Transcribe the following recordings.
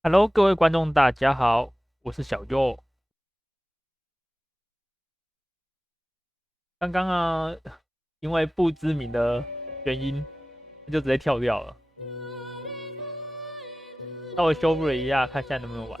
Hello，各位观众，大家好，我是小柚。刚刚因为不知名的原因，就直接跳掉了。稍微修复了一下，看现在能不能玩。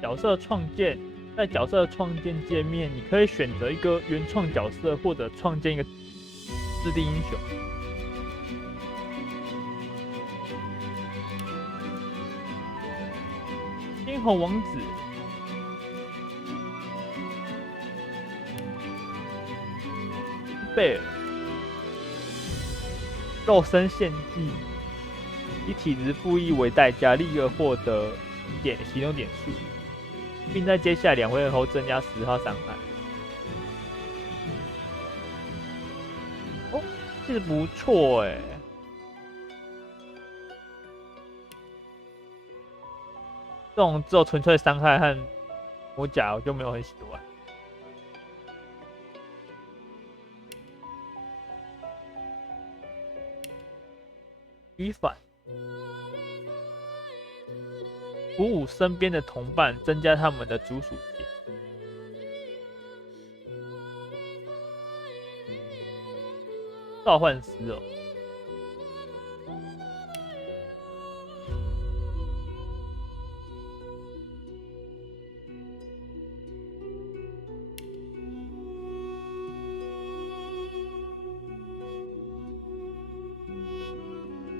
角色创建，在角色创建界面，你可以选择一个原创角色，或者创建一个指定英雄。猩红王子，贝尔，肉身献祭，以体质负1为代价，立刻获得行动点数，并在接下来2回合后增加10号伤害。哦，其实不错哎。这种只有纯粹伤害和魔甲，我就没有很喜欢。语反，鼓舞身边的同伴，增加他们的主属性。召唤师哦，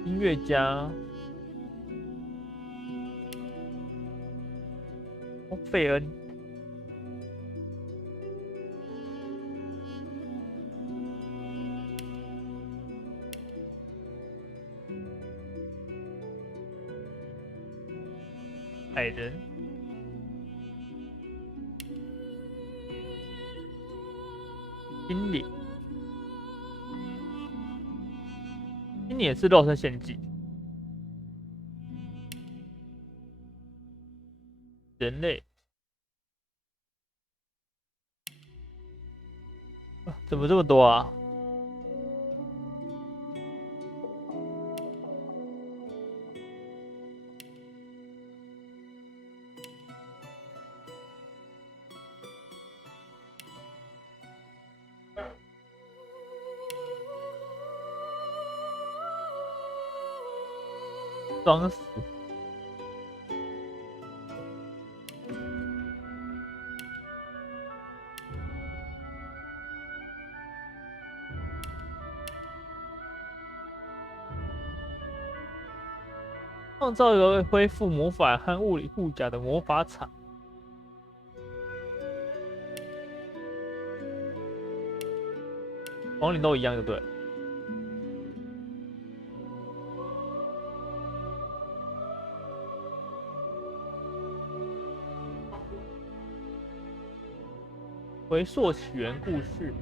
音乐家，费恩，矮人，经理，经理也是肉身献祭。人类，怎么这么多啊？装死，创造一个恢复魔法和物理护甲的魔法场。亡灵都一样，就对了。回溯起源故事。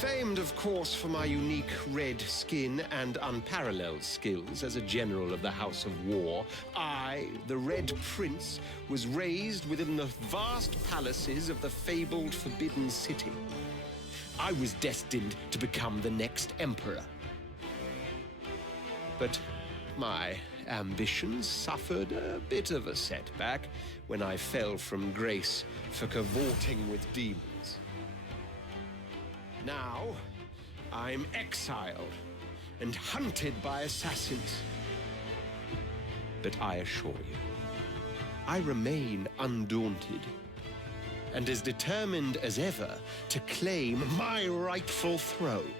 Famed, of course, for my unique red skin and unparalleled skills as a general of the House of War, I, the Red Prince, was raised within the vast palaces of the fabled Forbidden City. I was destined to become the next emperor. But my ambitions suffered a bit of a setback when I fell from grace for cavorting with demons. Now, I'm exiled and hunted by assassins. But I assure you, I remain undaunted and as determined as ever to claim my rightful throne.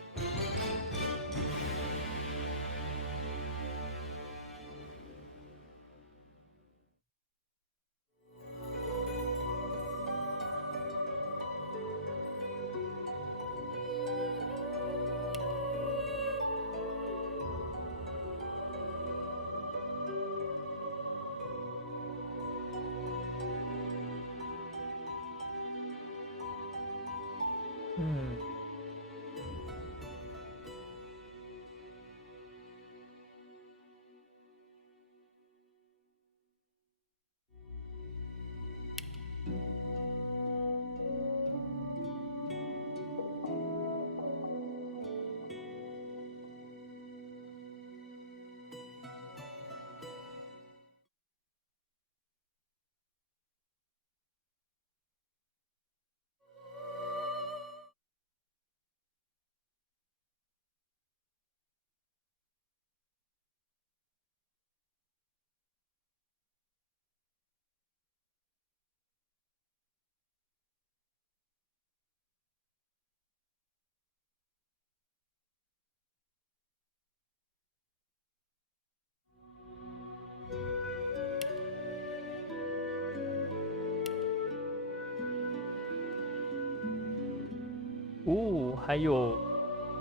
还有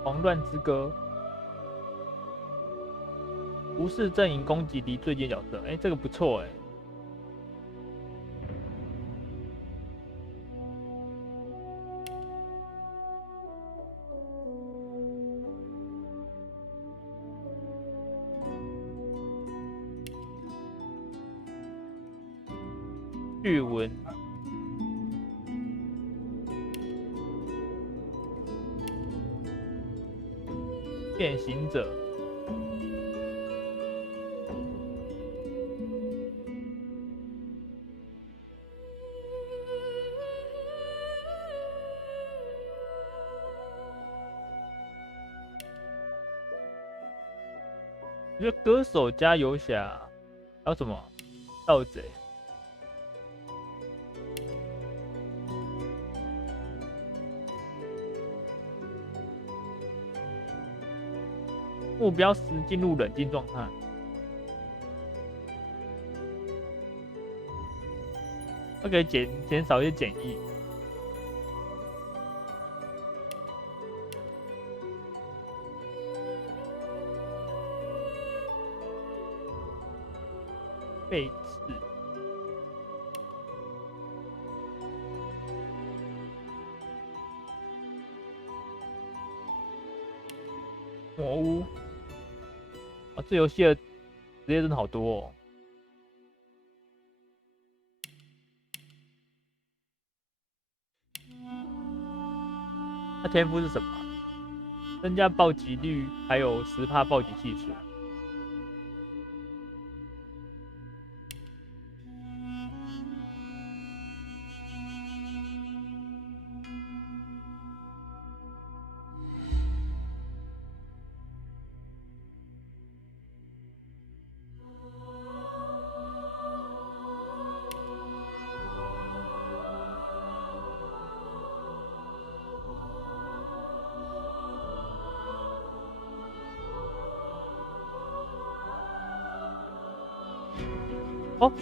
狂乱之歌，无视阵营攻击敌最佳角色，这个不错序文。变形者，我觉得歌手加游侠，还有什么盗贼？目标时进入冷静状态。它可以减少一些检疫。背刺。魔屋。这游戏的职业真的好多哦。它天赋是什么？增加暴击率，还有10%暴击系数。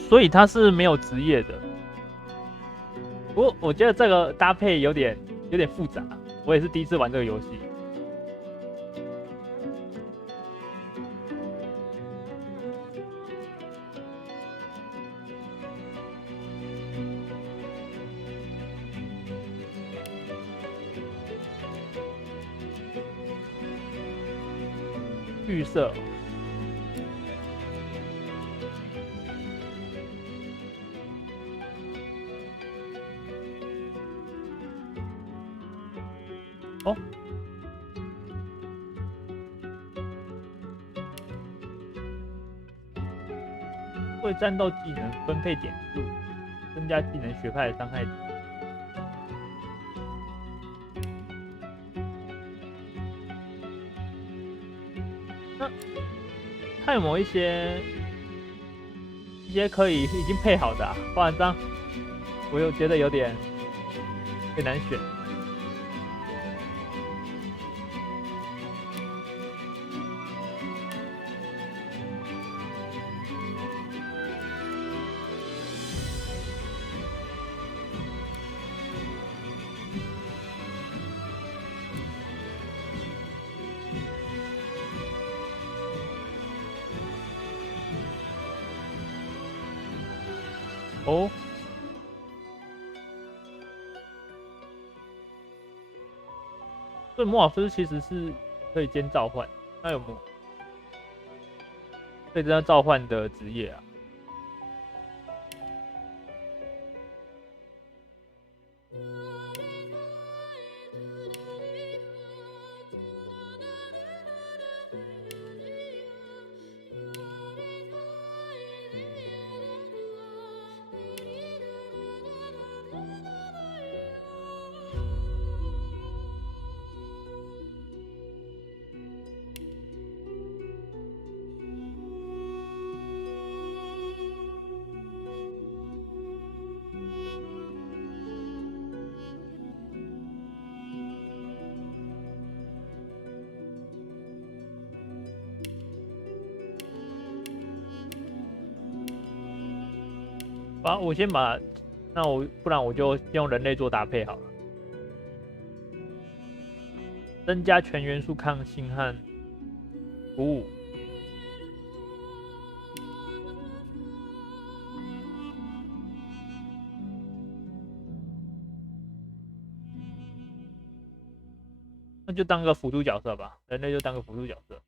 所以他是没有职业的。不过我觉得这个搭配有点复杂，我也是第一次玩这个游戏。绿色。哦，为战斗技能分配点数，增加技能学派的伤害值。那它有没有一些可以已经配好的啊？不然这样我又觉得有点难选。哦，所以魔法师其实是可以兼召唤，那有没有可以这样召唤的职业啊？我先把，不然我就用人类做搭配好了，增加全元素抗性和鼓舞。那就当个辅助角色吧，人类就当个辅助角色。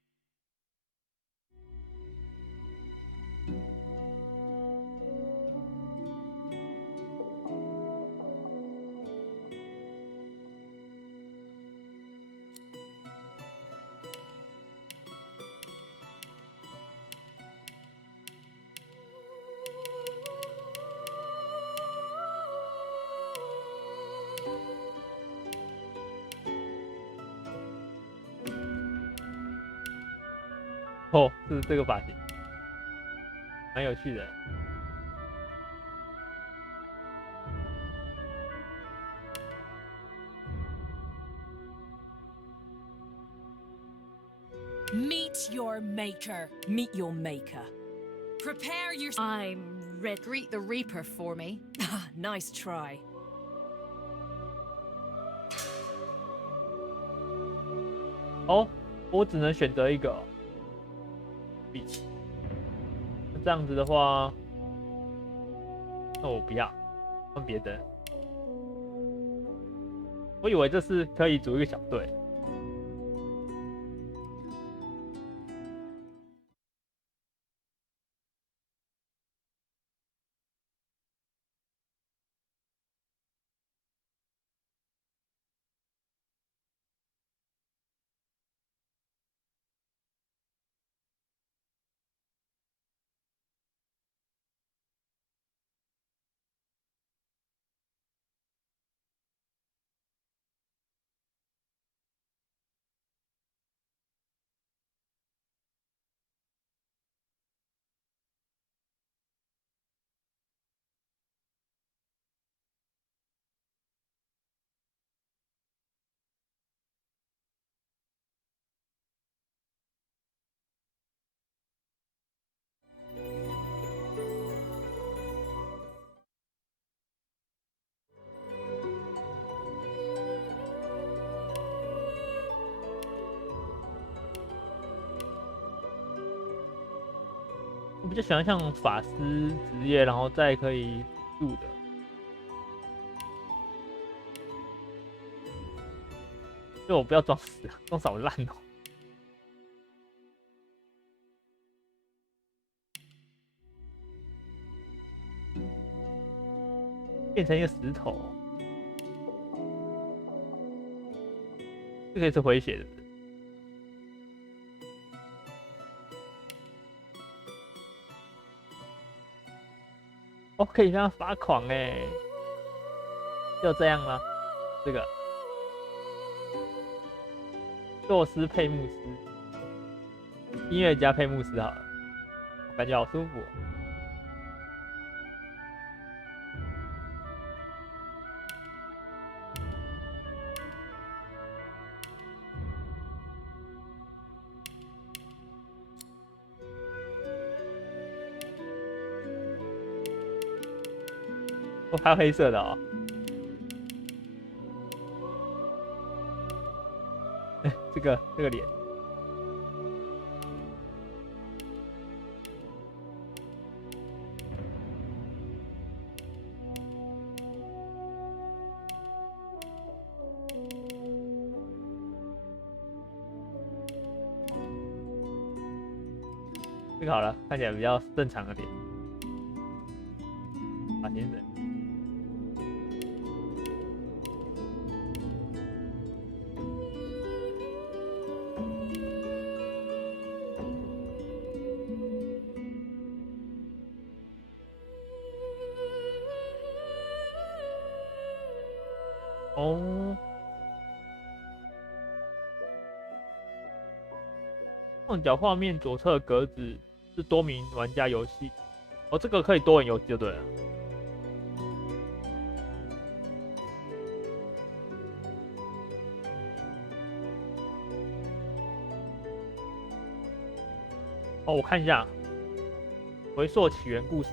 哦，是这个发型，蛮有趣的。Meet your maker. Meet your maker. Prepare your. I'm ready. Greet the Reaper for me. Nice try. 哦，我只能选择一个哦。那这样子的话，那我不要，换别的。我以为这是可以组一个小队。我比较喜欢像法师职业，然后再可以辅助的。就我不要装死啊，装死好烂哦。变成一个石头，这可以是回血的。哦，可以让他发狂哎，就这样吗？这个作诗配牧师，音乐家配牧师好了，感觉好舒服哦。哦，还有黑色的哦。这个脸，这个好了，看起来比较正常的脸。马先生。哦，放角画面左侧格子是多名玩家游戏。哦，这个可以多人游戏就对了。哦，我看一下，回溯起源故事。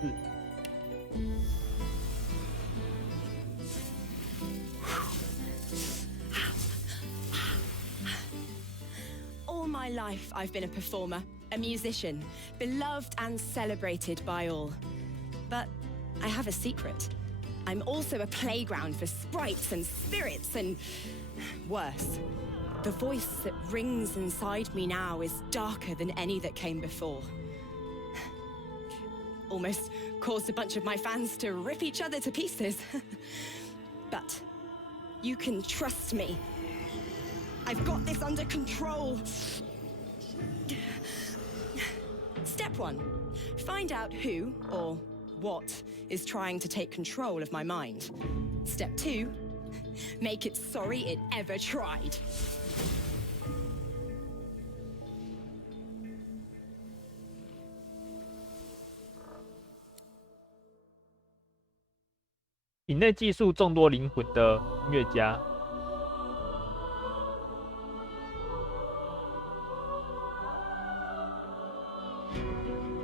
All my life, I've been a performer, a musician, beloved and celebrated by all. But I have a secret. I'm also a playground for sprites and spirits and worse. The voice that rings inside me now is darker than any that came before. Almost caused a bunch of my fans to rip each other to pieces. But you can trust me. I've got this under control. Step 1. Find out who or what is trying to take control of my mind. Step 2. Make it sorry it ever tried. 体内技术众多灵魂的音乐家。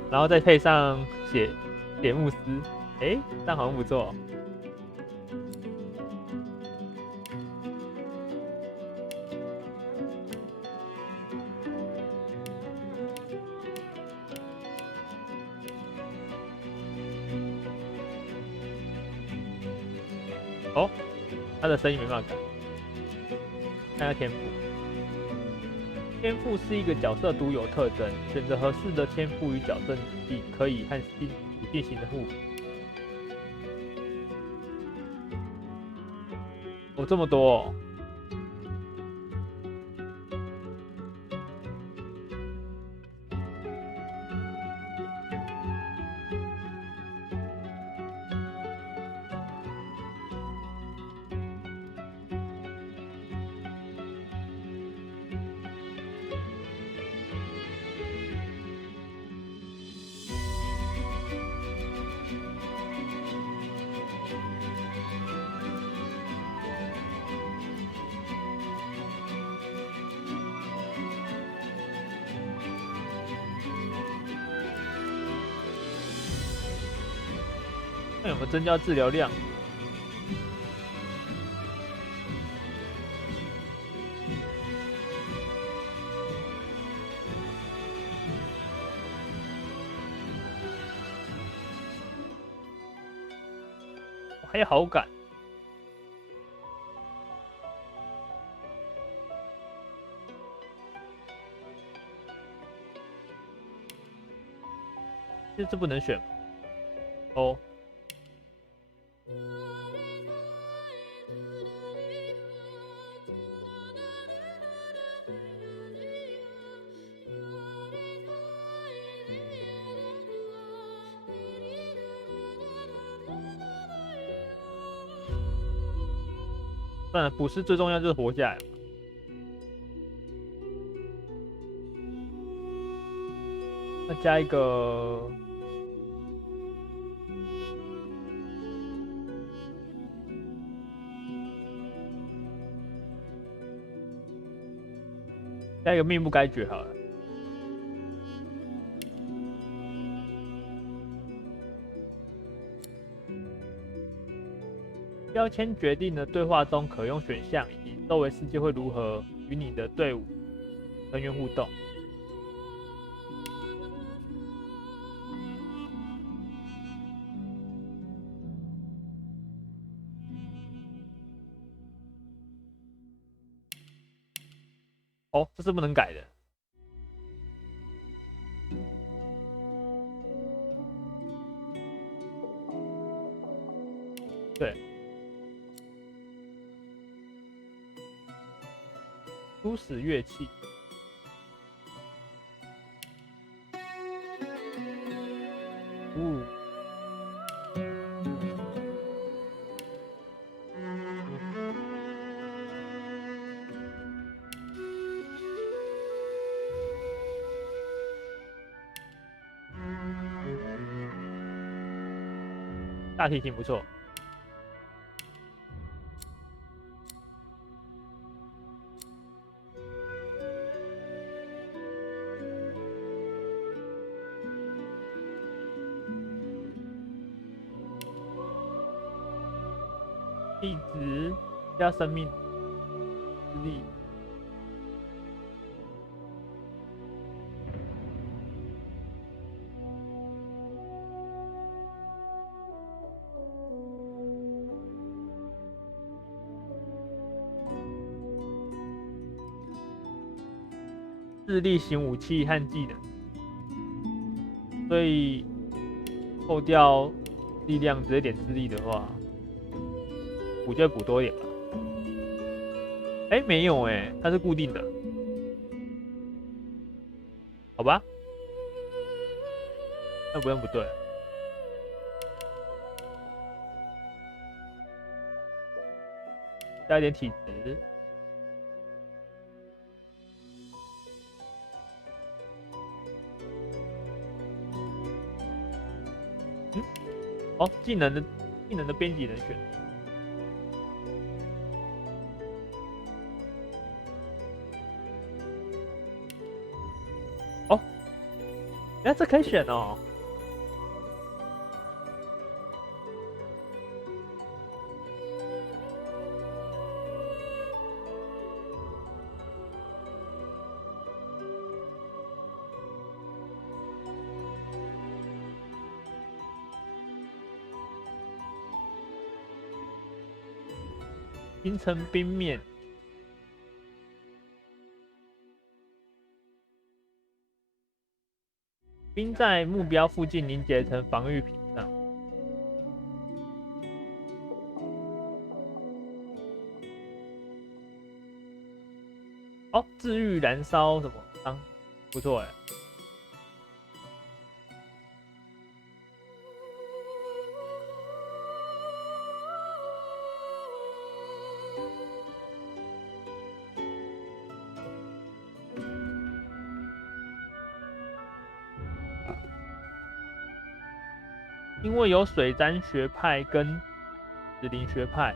然后再配上血慕斯，哎，这样好像不错。哦，他的声音没办法改，看下天赋。天赋是一个角色独有特征，选择合适的天赋与矫正能力，可以和属性型的互补。哦，这么多哦。看有没有增加治疗量。还有好感。这不能选哦。算了，不是最重要，就是活下来嘛。那加一个。加一个命不该绝好了。标签决定了对话中可用选项以及周围世界会如何与你的队伍成员互动。哦，这是不能改的。对，初始乐器。大提琴不错。体质加生命之力。智力型武器和技能，所以扣掉力量，直接点智力的话，补就补多一点吧。哎，没有哎，它是固定的，好吧？那不用不对，加一点体质。哦，技能的编辑能选。哦，哎，这可以选哦。形成冰面，冰在目标附近凝结成防御屏障。哦，治愈、燃烧什么伤，不错哎。因为有水占学派跟紫灵学派，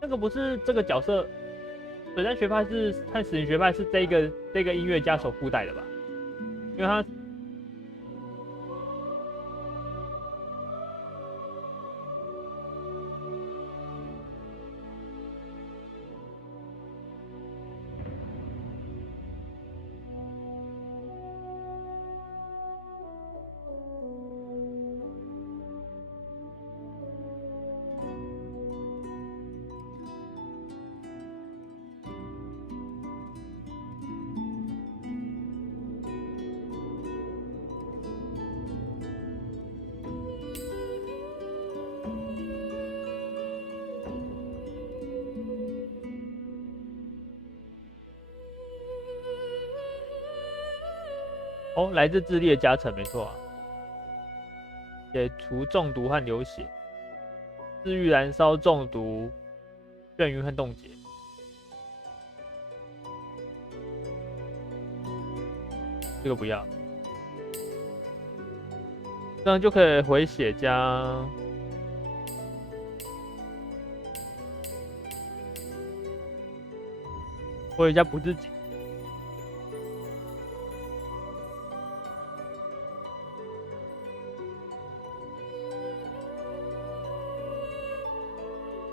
那个不是这个角色，水占学派是和紫灵学派是这个音乐家所附带的吧？因为他哦，来自智力的加成，没错啊。解除中毒和流血，治愈燃烧中毒、眩晕和冻结。这个不要，这样就可以回血加。回家补自己。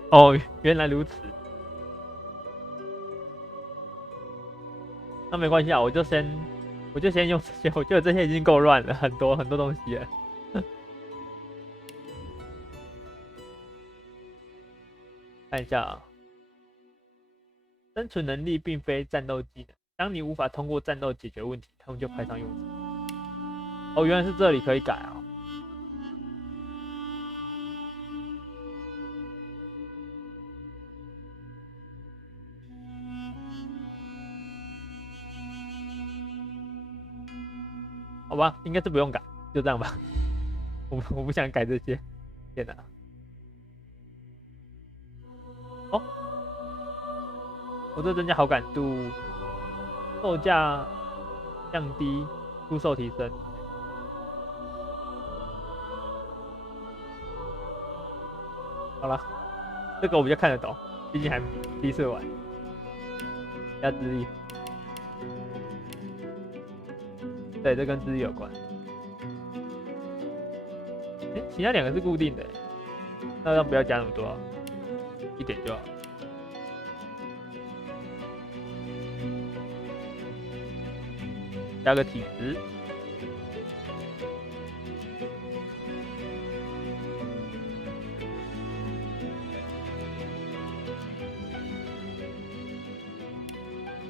哦，原来如此。那没关系啊，我就先用这些，我觉得这些已经够乱了，很多东西了。看一下啊，生存能力并非战斗技能，当你无法通过战斗解决问题，他们就派上用场。哦，原来是这里可以改啊。好吧，应该是不用改，就这样吧。我不想改这些，天哪！哦，我这增加好感度，售价降低，出售提升。好了，这个我比较看得懂，毕竟还第一次玩。加智力。对，这跟智力有关。其他两个是固定的，那让不要加那么多啊，一点就好。加个体质。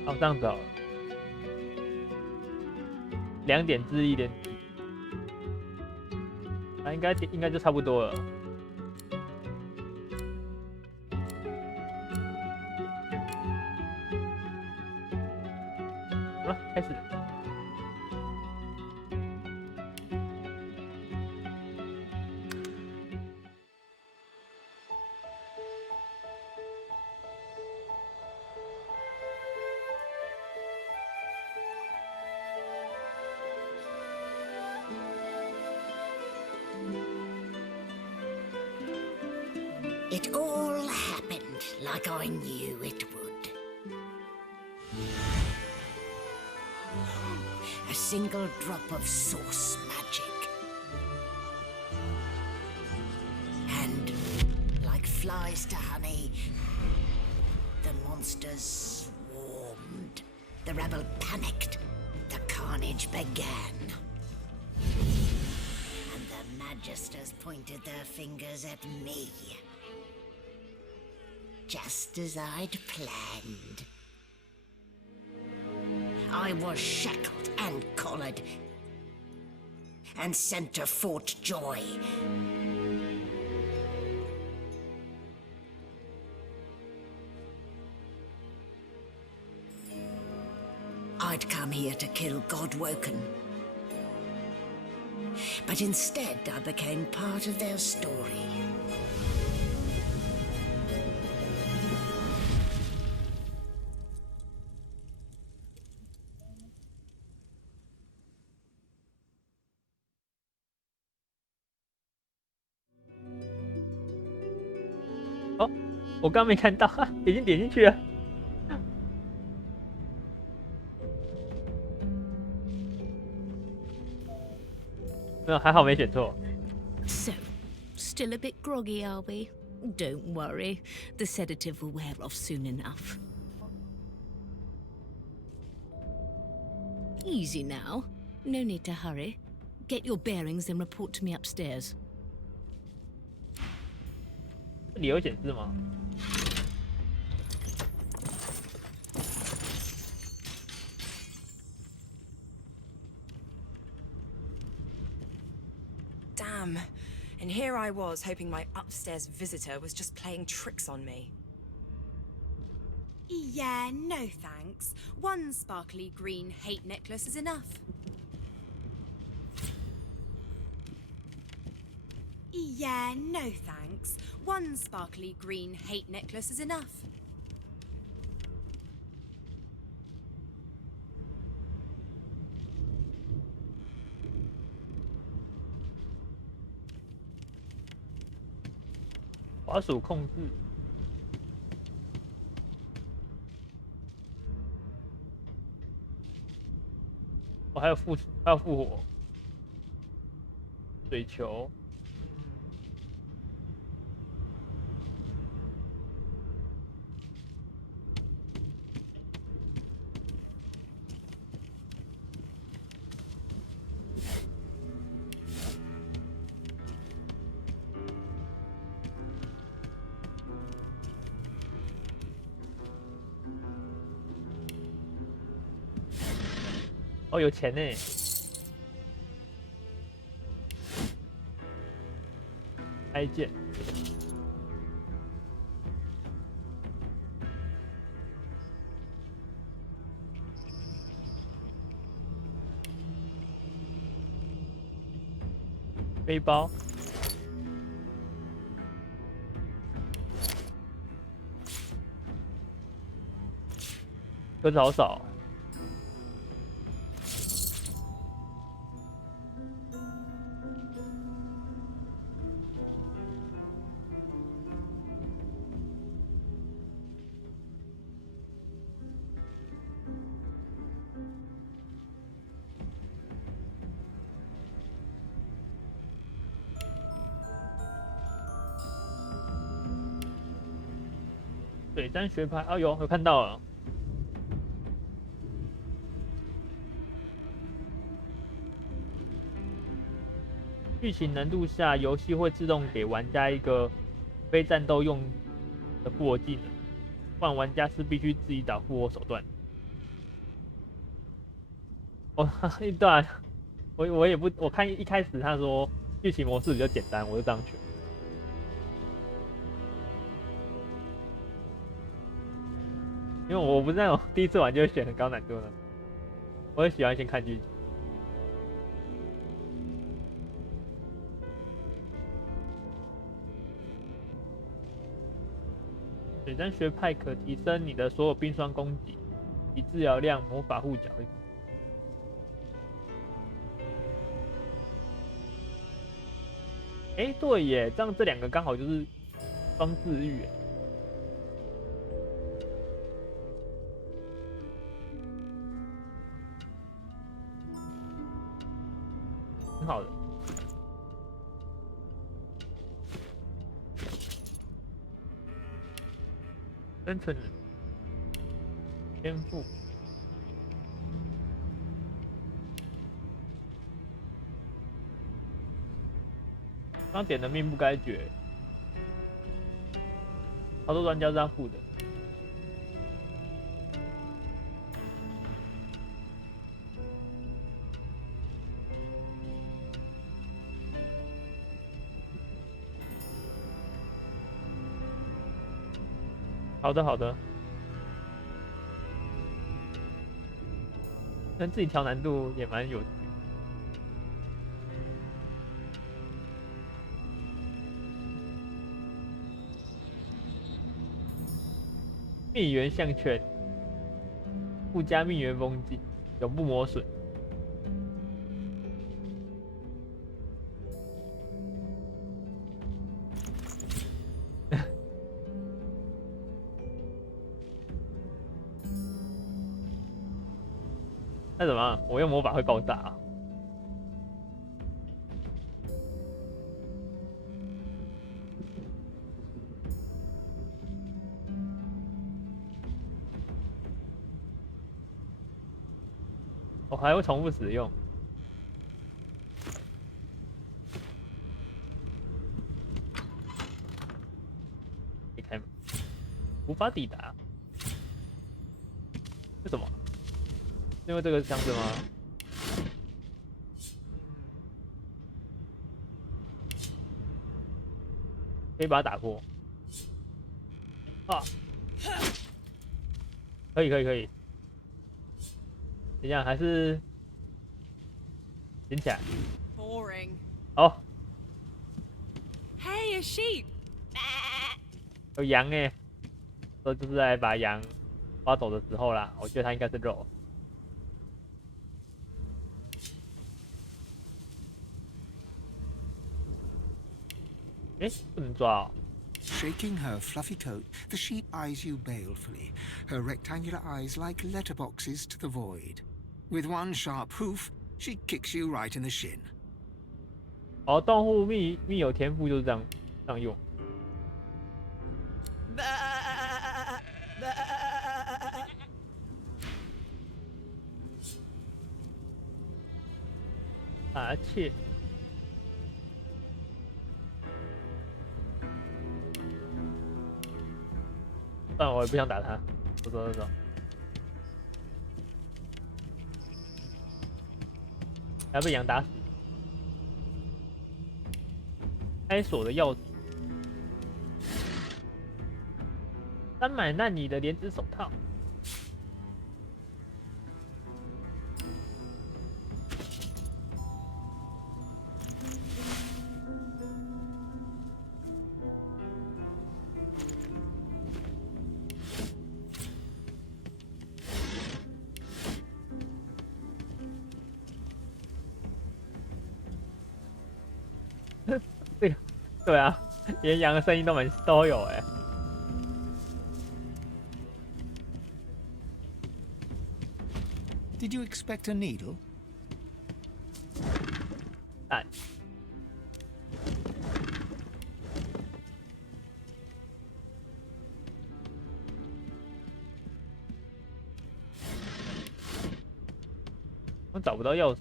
好，这样子好了。2点智力点，啊，应该就差不多了。好了，开始。It all happened like I knew it would. A single drop of source magic. And, like flies to honey, the monsters swarmed. The rebel panicked. The carnage began. And the magisters pointed their fingers at me. Just as I'd planned. I was shackled and collared and sent to Fort Joy. I'd come here to kill Godwoken. But instead I became part of their story.哦，我刚没看到，已经点进去了。没有，还好没选错。So, still a bit groggy, are we? Don't worry, the sedative will wear off soon enough. Easy now. No need to hurry. Get your bearings and report to me upstairs. 这里有显示吗？ Damn. And here I was hoping my upstairs visitor was just playing tricks on me. Yeah, no thanks. One sparkly green hate necklace is enough. Yeah, no thanks. One sparkly green hate necklace is enough. 滑鼠控制。哦，还有复活，水球。哦，有钱呢！开剑，背包，鸽子好少。水战学派，哦，有看到了。剧情难度下，游戏会自动给玩家一个非战斗用的复活技能，不然玩家是必须自己找复活手段。哦，一段，我也不，我看一开始他说剧情模式比较简单，我就这样选。因为我不是那种第一次玩就会选很高难度的，我很喜欢先看剧情。水战学派可提升你的所有冰霜攻击及治疗量、魔法护甲。哎，对耶，这样这两个刚好就是双治愈耶。挺好的。生存人天赋，刚点的命不该绝，好多玩家是他付的。好的，好的。跟自己调难度也蛮有趣。蜜源项圈，附加蜜源风镜，永不磨损。那怎么样？我用魔法会爆炸啊！我还会重复使用。可以开门，无法抵达。为什么？因为这个箱子吗？可以把它打破。啊！可以。等一下，还是捡起来。Boring. 好。a sheep. 有羊哎，这就是来把羊抓走的时候啦。我觉得它应该是肉。哎，不能抓哦。 Shaking her fluffy coat, the sheep eyes you balefully, her rectangular eyes like letterboxes to the void. With one sharp hoof, she kicks you right in the shin. 哦，动物密有天赋就是这样用。而且。 算了，我也不想打他。走。还被羊打死。开锁的钥匙。三买那你的莲子手套。对啊，连羊的声音都有哎。Did you expect a needle? 蛋。我找不到钥匙。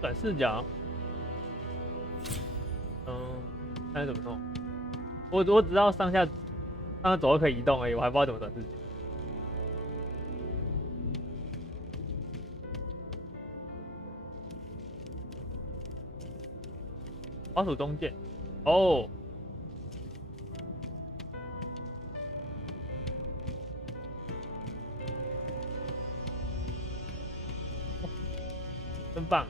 转视角，看怎么弄。我只知道上下左右可以移动而已，我还不知道怎么转视角。滑鼠中键，哦，真棒。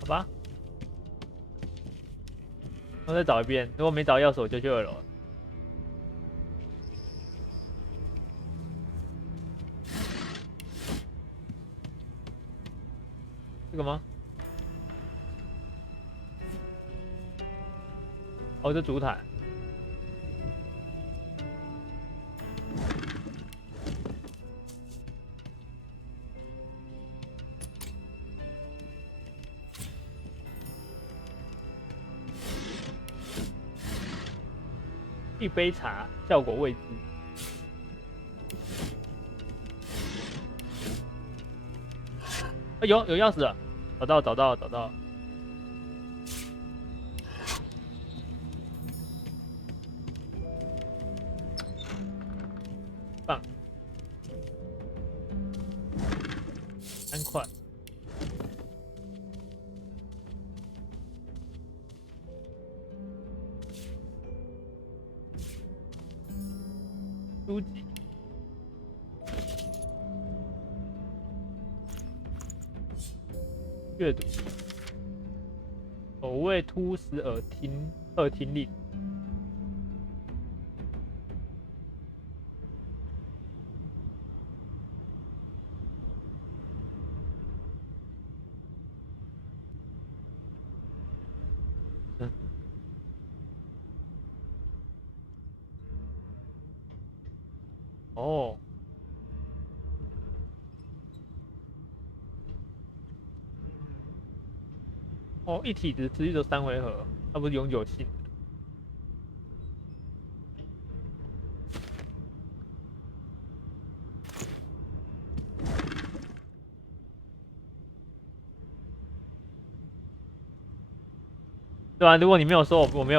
好吧，我再找一遍。如果没找钥匙，我就去2楼了。这个吗？哦，这主毯。一杯茶，效果未知。有钥匙了，找到。棒，3块。 书籍，阅读，守卫突什尔听令。哦，一体只持续的3回合，它不是永久性的。对啊，如果你没有说，我没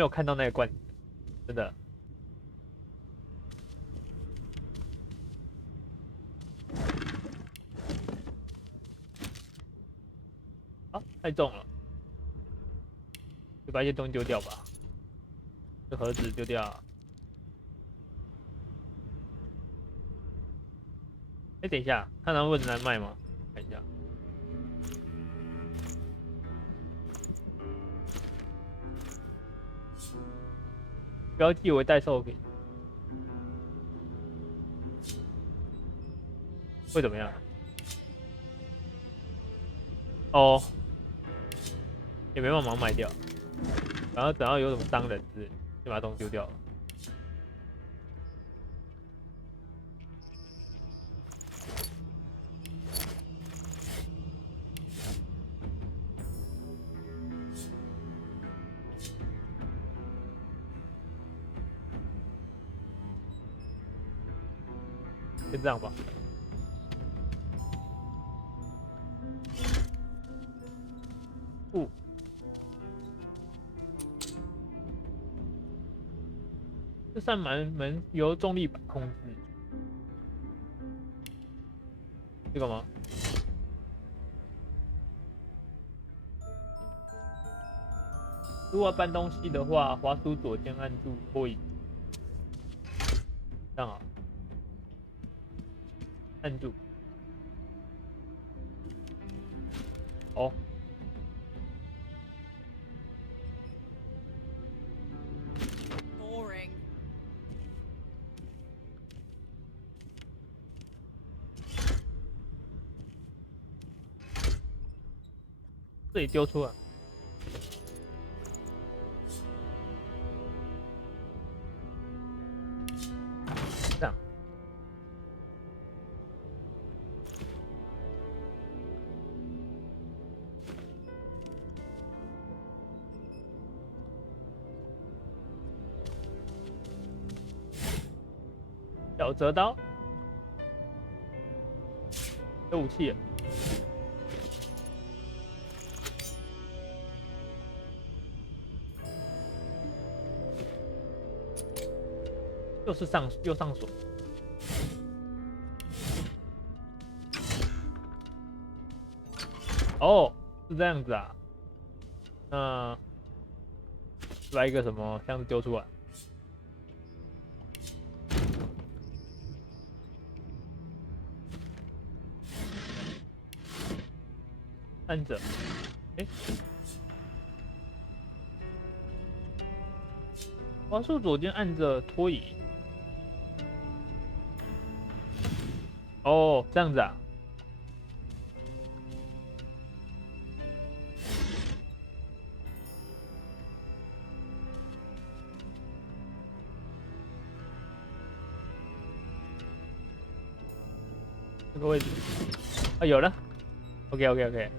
有看到那个罐子，真的。好，太重了，就把一些东西丢掉吧。这盒子丢掉。哎，等一下，看他们位置来卖吗？看一下。标记为待售品，会怎么样？哦，也没办法卖掉，然后等到有什么商人之类，就把东西丢掉了。先这样吧。这扇门由重力板控制，这个吗？如果要搬东西的话，滑鼠左键按住拖椅，这样啊，按住，哦。这里丢出来，这样，小折刀，有武器了。又上锁，哦，是这样子啊。那来一个什么箱子丢出来，按着，哎，滑鼠左键按着拖椅。哦，这样子啊。这个位置啊，有了。OK。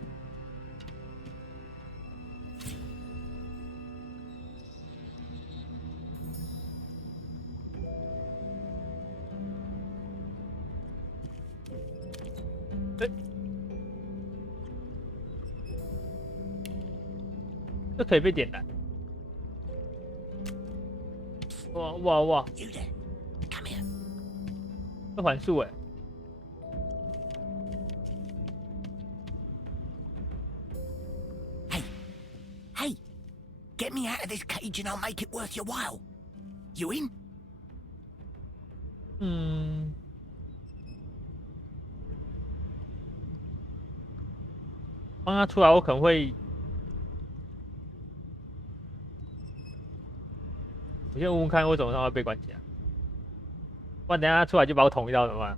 这可以被点燃。哇！这缓速哎。Hey! Get me out of this cage and I'll make it worth your while. You in? 帮他出来，我可能会。我先问问看为什么他会被关起来，不然等一下他出来就把我捅一刀怎么办？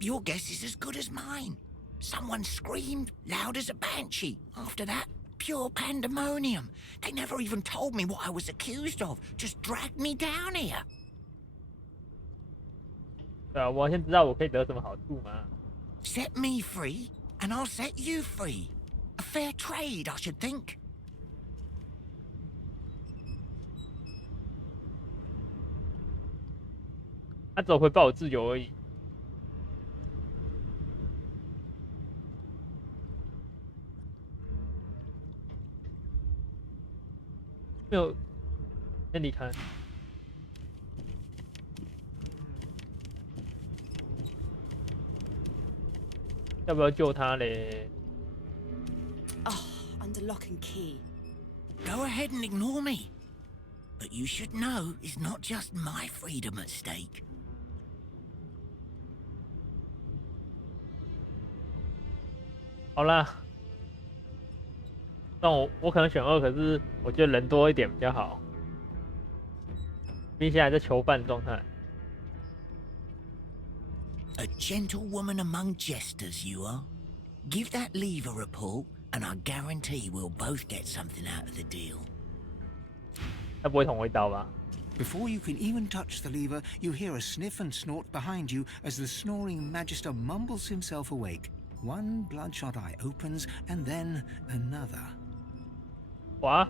Your guess is as good as mine. Someone screamed loud as a banshee. After that, pure pandemonium. They never even told me what I was accused of. Just dragged me down here. 对啊，我先知道我可以得什么好处嘛。Set me free, and I'll set you free. A fair trade, I should think. 他只会报我自由而已。没有，先离开。要不要救他嘞？Oh, lock and key. Go ahead and ignore me. But you should know it's not just my freedom at stake. 好啦，但我可能选2，可是我觉得人多一点比较好。毕竟现在在囚犯状态。A gentlewoman among jesters, you are. Give that lever a pull, and I guarantee we'll both get something out of the deal. 他不会捅我一刀吧？ Before you can even touch the lever, you hear a sniff and snort behind you as the snoring magister mumbles himself awake. One bloodshot eye opens, and then another. 哇！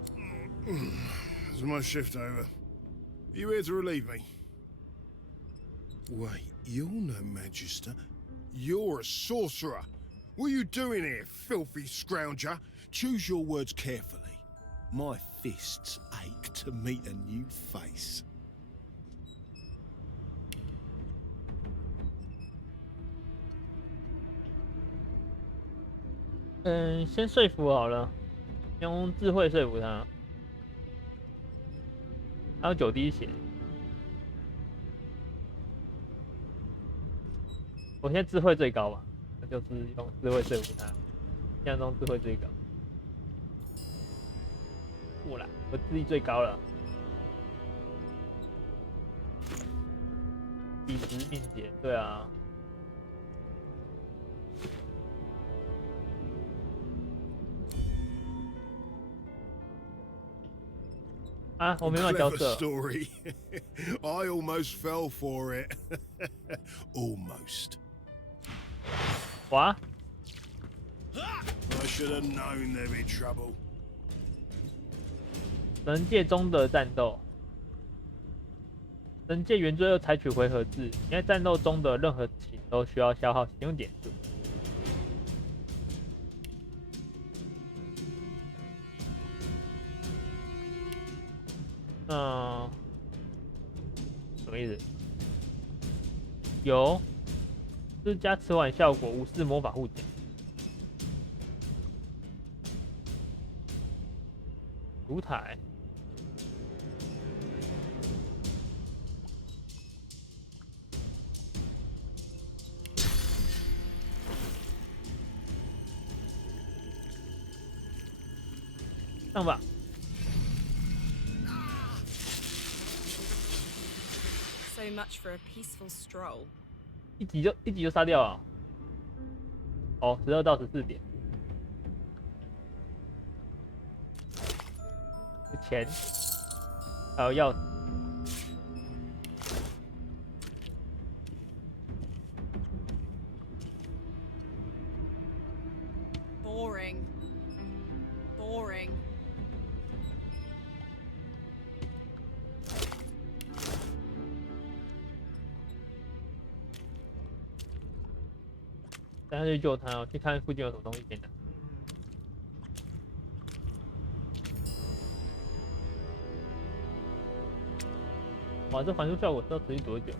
Is my shift over? You here to relieve me? Wait, you're no magister. You're a sorcerer. What are you doing here, filthy scrounger? Choose your words carefully. My fists ache to meet a new face. 先说服好了，用智慧说服他。还有9滴血，我现在智慧最高吧，那就是用智慧说服他。印象中智慧最高，不啦，我智力最高了。体质敏捷，对啊。啊，我没办法交涉。Story. I almost fell for it. Almost. 哇！ I should have known there'd be trouble. 神界中的战斗，神界原罪2采取回合制，你在战斗中的任何事情都需要消耗行用点数。什么意思？有，是加迟缓效果，无视魔法护甲。主台。上吧。 So much for a peaceful stroll. 一集就杀掉了。哦，12到14点。钱，还有钥匙。Boring. Boring. 等下去救他，我去看附近有什么东西可以拿。哇，这反射效果知道持续多久？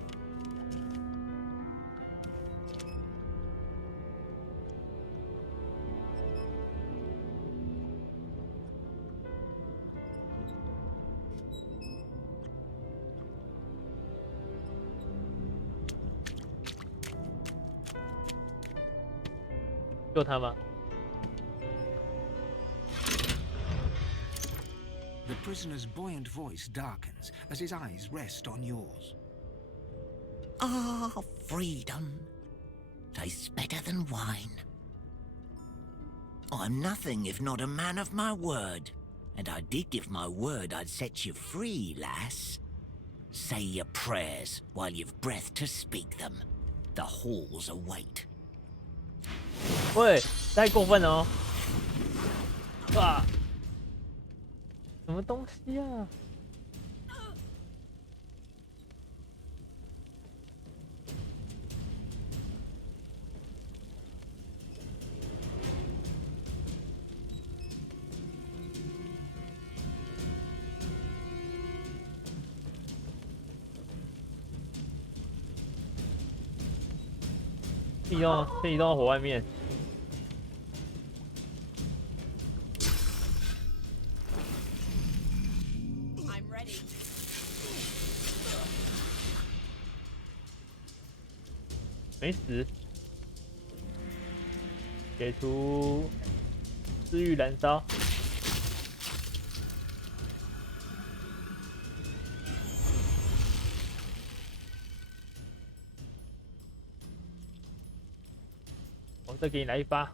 救他吗？ The prisoner's buoyant voice darkens as his eyes rest on yours. Ah, freedom. Tastes better than wine. I'm nothing if not a man of my word. And I did give my word I'd set you free, lass. Say your prayers while you've breath to speak them. The halls await. 喂，太过分了哦！哇，什么东西啊？先移动到火外面。没死。解除治愈燃烧。我再给你来一发。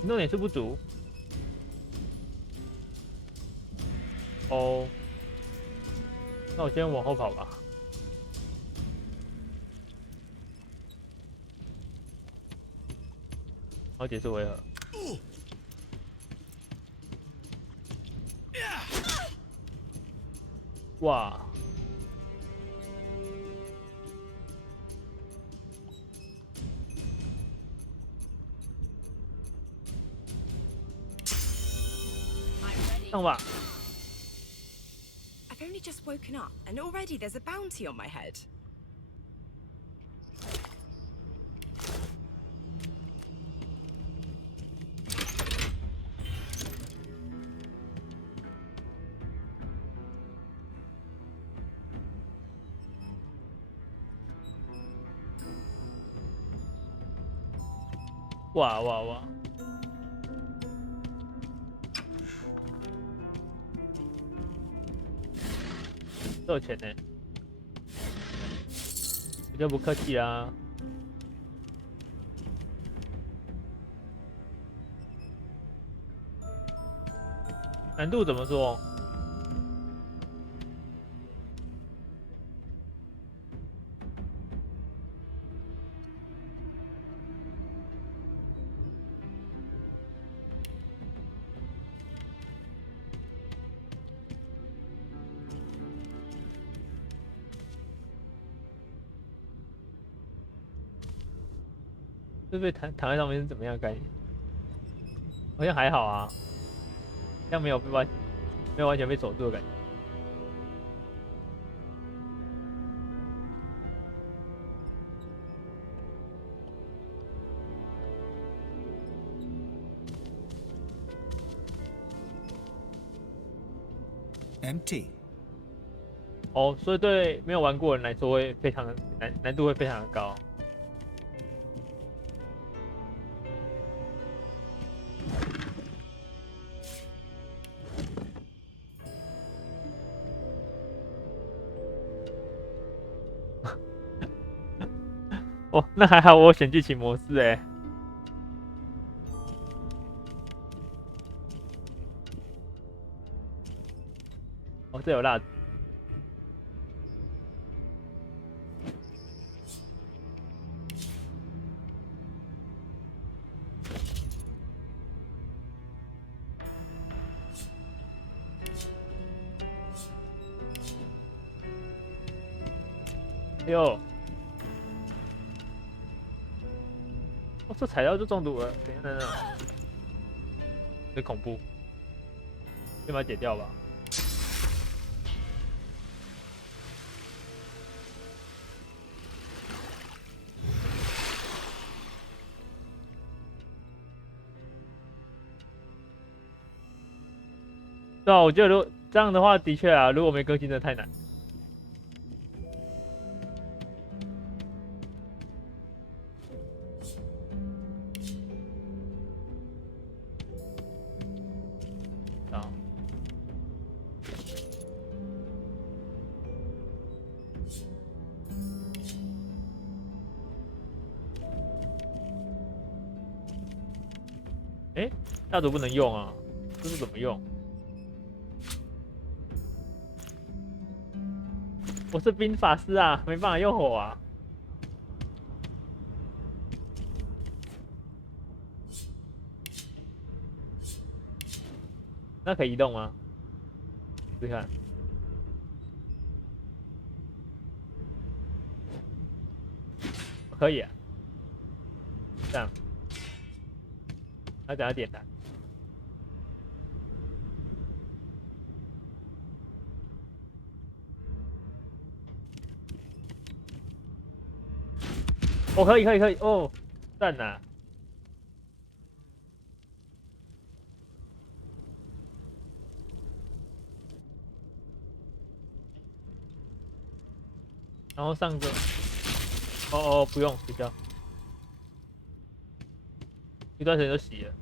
行动点数不足。哦，那我先往后跑吧。好，结束回合。哇！上吧。 I've only just woken up, and already there's a bounty on my head. Wow, wow, wow. 都有钱呢，我就不客气啦。难度怎么说？这被躺在上面是怎么样的概念？好像还好啊，像没有完全被守住的感觉。Empty。哦，所以对没有玩过的人来说会非常难度会非常的高。 哦，那还好，我有选剧情模式哎。哦，这有蜡烛。哎呦！ 哦，这踩到就中毒了。等一下，等等，有点恐怖，先把它解掉吧。对啊，我觉得如果这样的话，的确啊，如果没更新，真的太难。 哎，蜡烛不能用啊，这是怎么用？我是冰法师啊，没办法用火啊。那可以移动吗？试试看。可以啊，这样。 他等下点燃。哦，可以哦，赞呐！然后上个，哦，不用，比较，一段时间就洗了。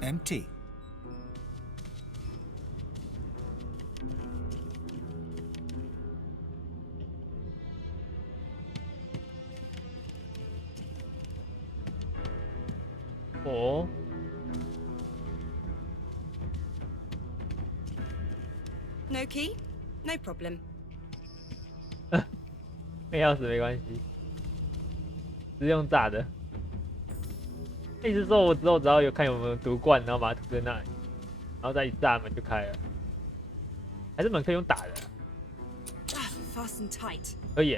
Empty. Oh. No key? No problem. 没钥匙没关系，是用炸的。意思说我之后只要有看有没有毒罐，然后把它涂在那里，然后再一炸门就开了。还是门可以用打的？ Fasten tight. 可以。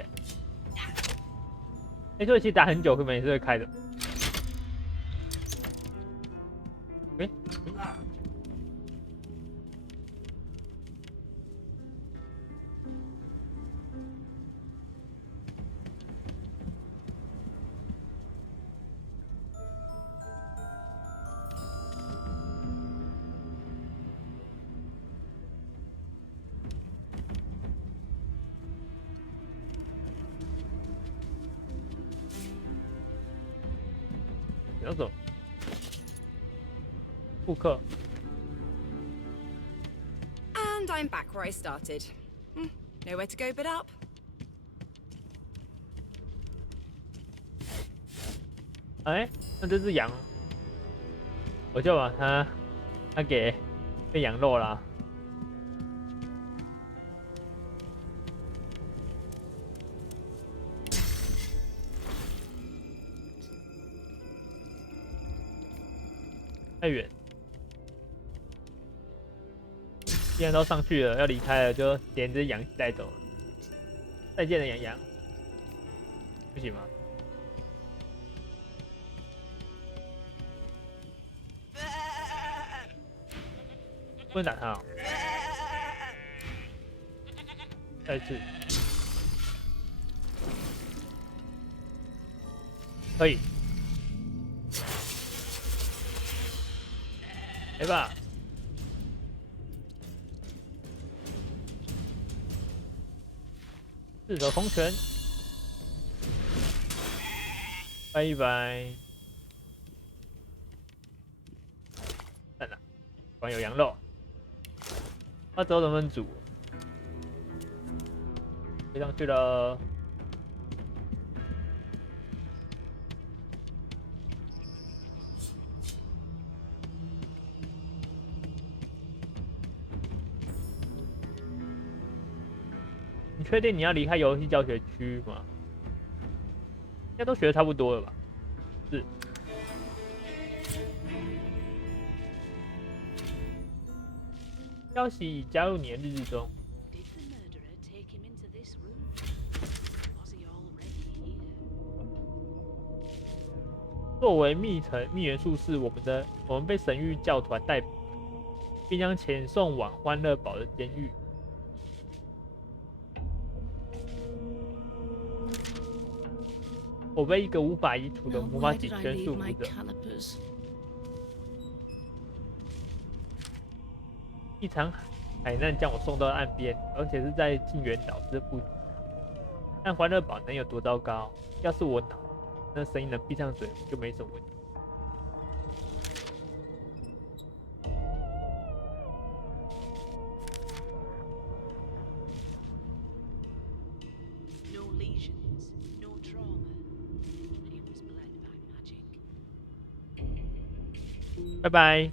哎，所以其实打很久，门也是会开的。怎么走？复刻。 And I'm back where I started. Nowhere to go but up. 哎，那这只羊，我就把它给变羊肉啦。太远。 既然都上去了，要离开了，就连这羊一起带走了。再见了，羊羊。不行吗？不能打他哦。再一次。可以。来吧。 赤手空拳，拜拜。算了，果然有羊肉。那之后能不能煮？飞上去了。你确定你要离开游戏教学区吗？应该都学的差不多了吧？是。消息已加入你的日志中。作为密元术士，我们被神域教团逮捕，并将遣送往欢乐堡的监狱。 我被一个无法移除的魔法警圈束缚着。一场海难将我送到岸边，而且是在静远岛这附近。但欢乐堡能有多糟糕？要是我脑，那声音能闭上嘴就没什么问题。拜拜。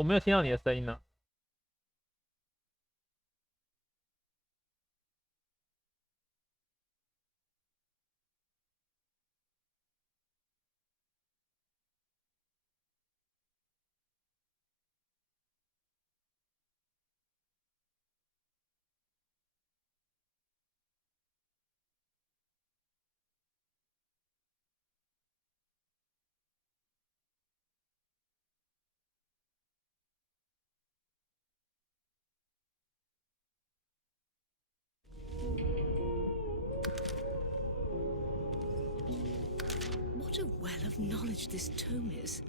我没有听到你的声音呢。What a well of knowledge this tome is.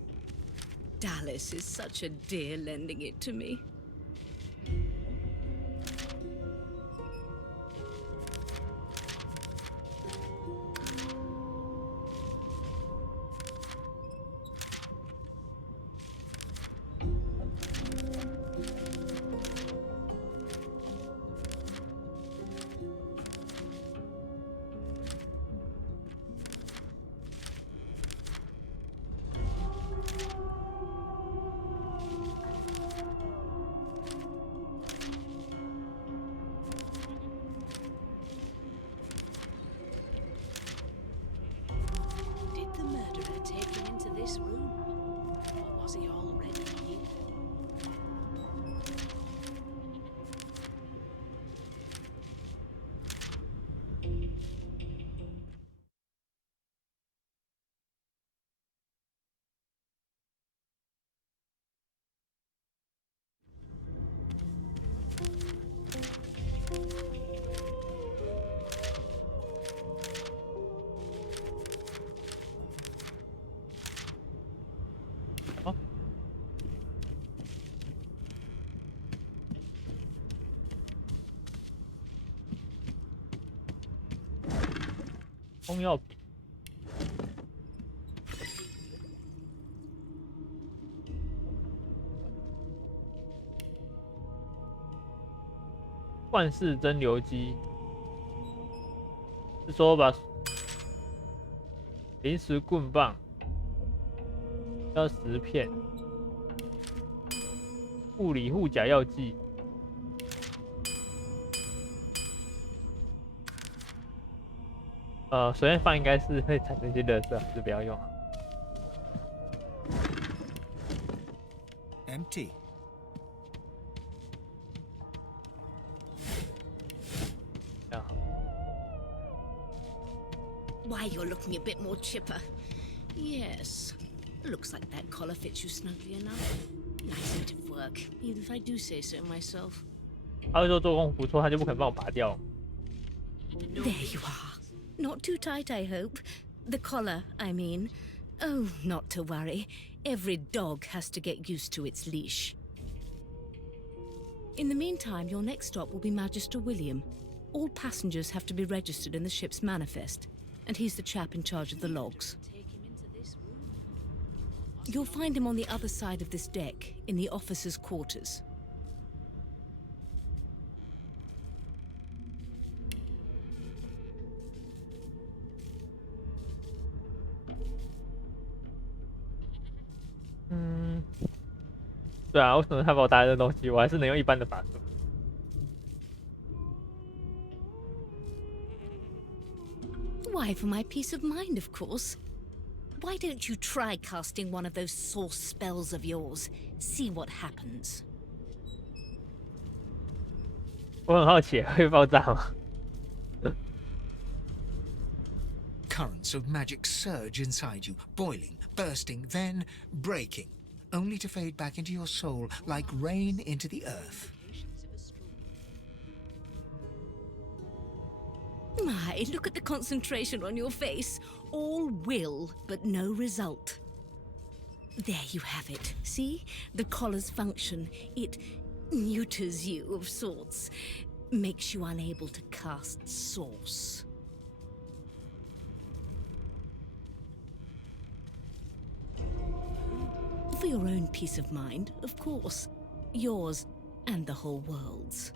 Dallas is such a dear lending it to me. already here. 通药品。万世蒸馏机是说把临时棍棒要10片，物理护甲药剂。 随便放应该是会产生一些垃圾，还是不要用啊。Empty. Yeah. Why, you're looking a bit more chipper. Yes. Looks like that collar fits you snugly enough. Nice bit of work, even if I do say so myself. 他会说做工不错，他就不肯帮我拔掉。There you are. Not too tight, I hope. The collar, I mean. Oh, not to worry. Every dog has to get used to its leash. In the meantime, your next stop will be Magister William. All passengers have to be registered in the ship's manifest, and he's the chap in charge of the logs. You'll find him on the other side of this deck, in the officers' quarters. 对啊，为什么他把我打这东西，我还是能用一般的法术。Why, for my peace of mind, of course. Why don't you try casting one of those source spells of yours? See what happens. 我很好奇，会爆炸吗？ Currents of magic surge inside you, boiling, bursting, then breaking, only to fade back into your soul like rain into the earth. My, look at the concentration on your face. All will, but no result. There you have it. See? The collar's function. It neuters you of sorts. Makes you unable to cast source. For your own peace of mind, of course. Yours and the whole world's.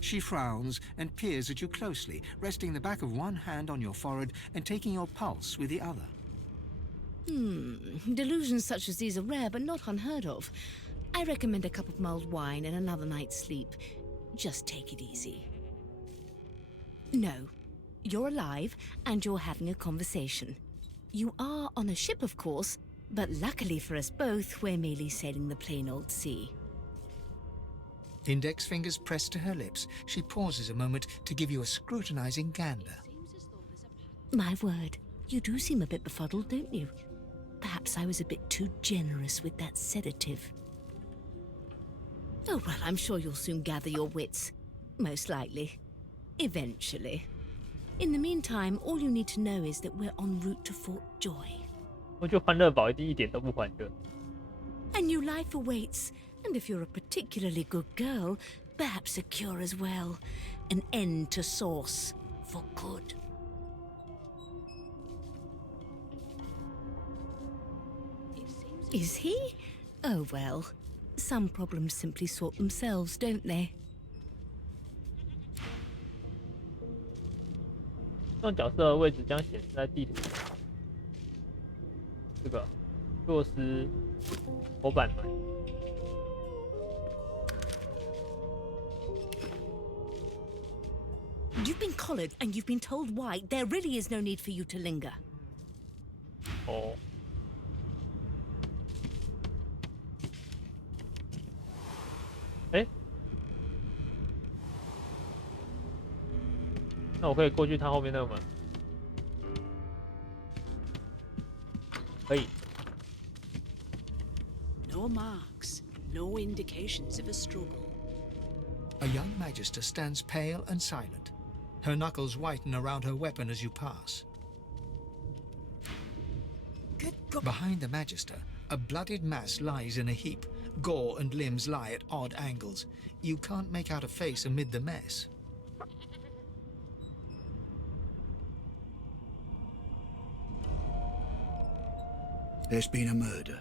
She frowns and peers at you closely, resting the back of one hand on your forehead and taking your pulse with the other. Delusions such as these are rare but not unheard of. I recommend a cup of mulled wine and another night's sleep. Just take it easy. No, you're alive and you're having a conversation. You are on a ship, of course, but luckily for us both, we're merely sailing the plain old sea. Index fingers pressed to her lips, she pauses a moment to give you a scrutinizing gander. My word, you do seem a bit befuddled, don't you? Perhaps I was a bit too generous with that sedative. Oh, well, I'm sure you'll soon gather your wits. Most likely. Eventually. In the meantime, all you need to know is that we're en route to Fort Joy. 我觉得欢乐堡一点都不欢乐。 A new life awaits, and if you're a particularly good girl, perhaps a cure as well. An end to Source for good. Is he? Oh well. Some problems simply sort themselves, don't they? 这种角色的位置将显示在地图上。这个洛斯伙伴们。 You've been collared and you've been told why. There really is no need for you to linger. 哦。哎，那我可以过去他后面那个吗？可以。 No marks, no indications of a struggle. A young magister stands pale and silent. Her knuckles whiten around her weapon as you pass. Behind the magister, a bloodied mass lies in a heap. Gore and limbs lie at odd angles. You can't make out a face amid the mess. There's been a murder.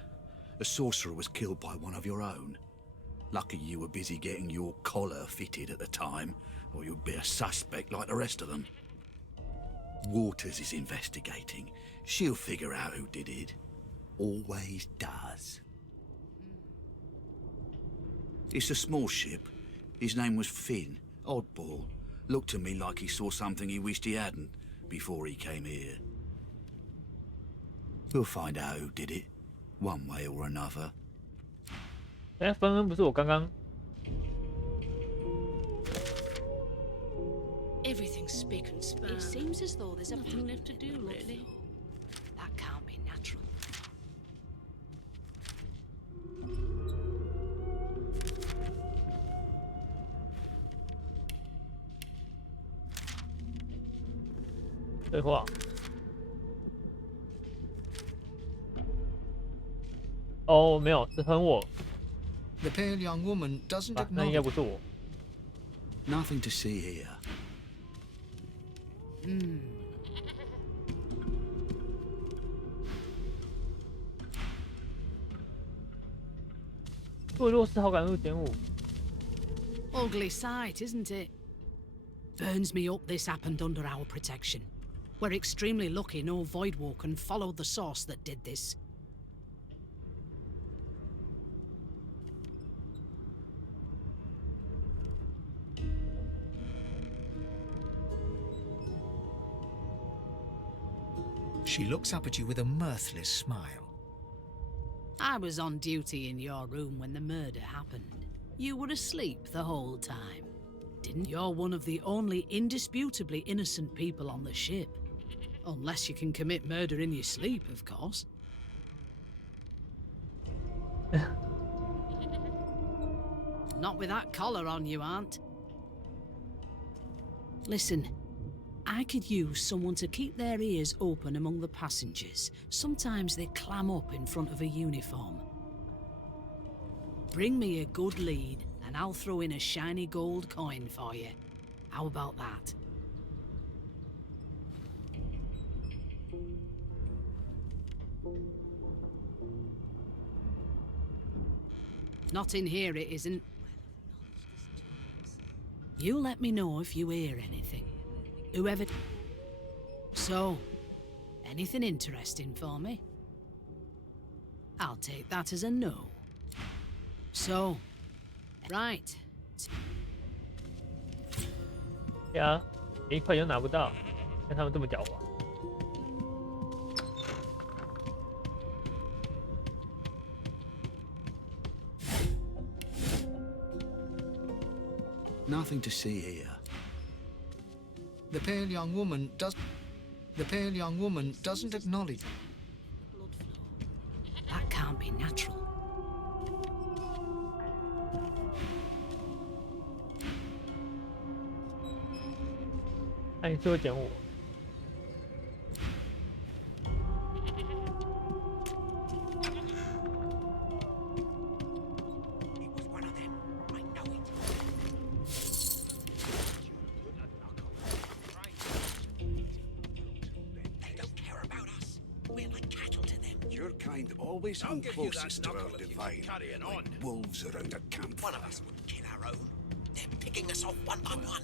A sorcerer was killed by one of your own. Lucky you were busy getting your collar fitted at the time, or you'd be a suspect like the rest of them. Waters is investigating. She'll figure out who did it. Always does. It's a small ship. His name was Finn. Oddball. Looked to me like he saw something he wished he hadn't before he came here. We'll find out who did it, one way or another. 哎，芬恩不是我刚刚 Everything's spick and span. It seems as though there's nothing left to do, really. That can't be natural. 对话。哦，没有，是喷我。 The pale young woman doesn't 啊，那应该 acknowledge. 不是我。 Nothing to see here. 对洛斯好感度减5。 Ugly sight, isn't it? Burns me up this happened under our protection. We're extremely lucky no Voidwalker followed the source that did this. She looks up at you with a mirthless smile. I was on duty in your room when the murder happened. You were asleep the whole time. Didn't you're one of the only indisputably innocent people on the ship. Unless you can commit murder in your sleep, of course. Not with that collar on, you aren't. Listen, I could use someone to keep their ears open among the passengers. Sometimes they clam up in front of a uniform. Bring me a good lead, and I'll throw in a shiny gold coin for you. How about that? Not in here, it isn't. You let me know if you hear anything. Whoever. So, anything interesting for me? I'll take that as a no. So, right. 对啊，连1块都拿不到，看他们这么狡猾。Nothing to see here. The pale young woman doesn't acknowledge. That can't be natural. 他一次会捡我。Your kind always hung closest to our divine, like wolves around a campfire. One of us would kill our own. They're picking us off one by one.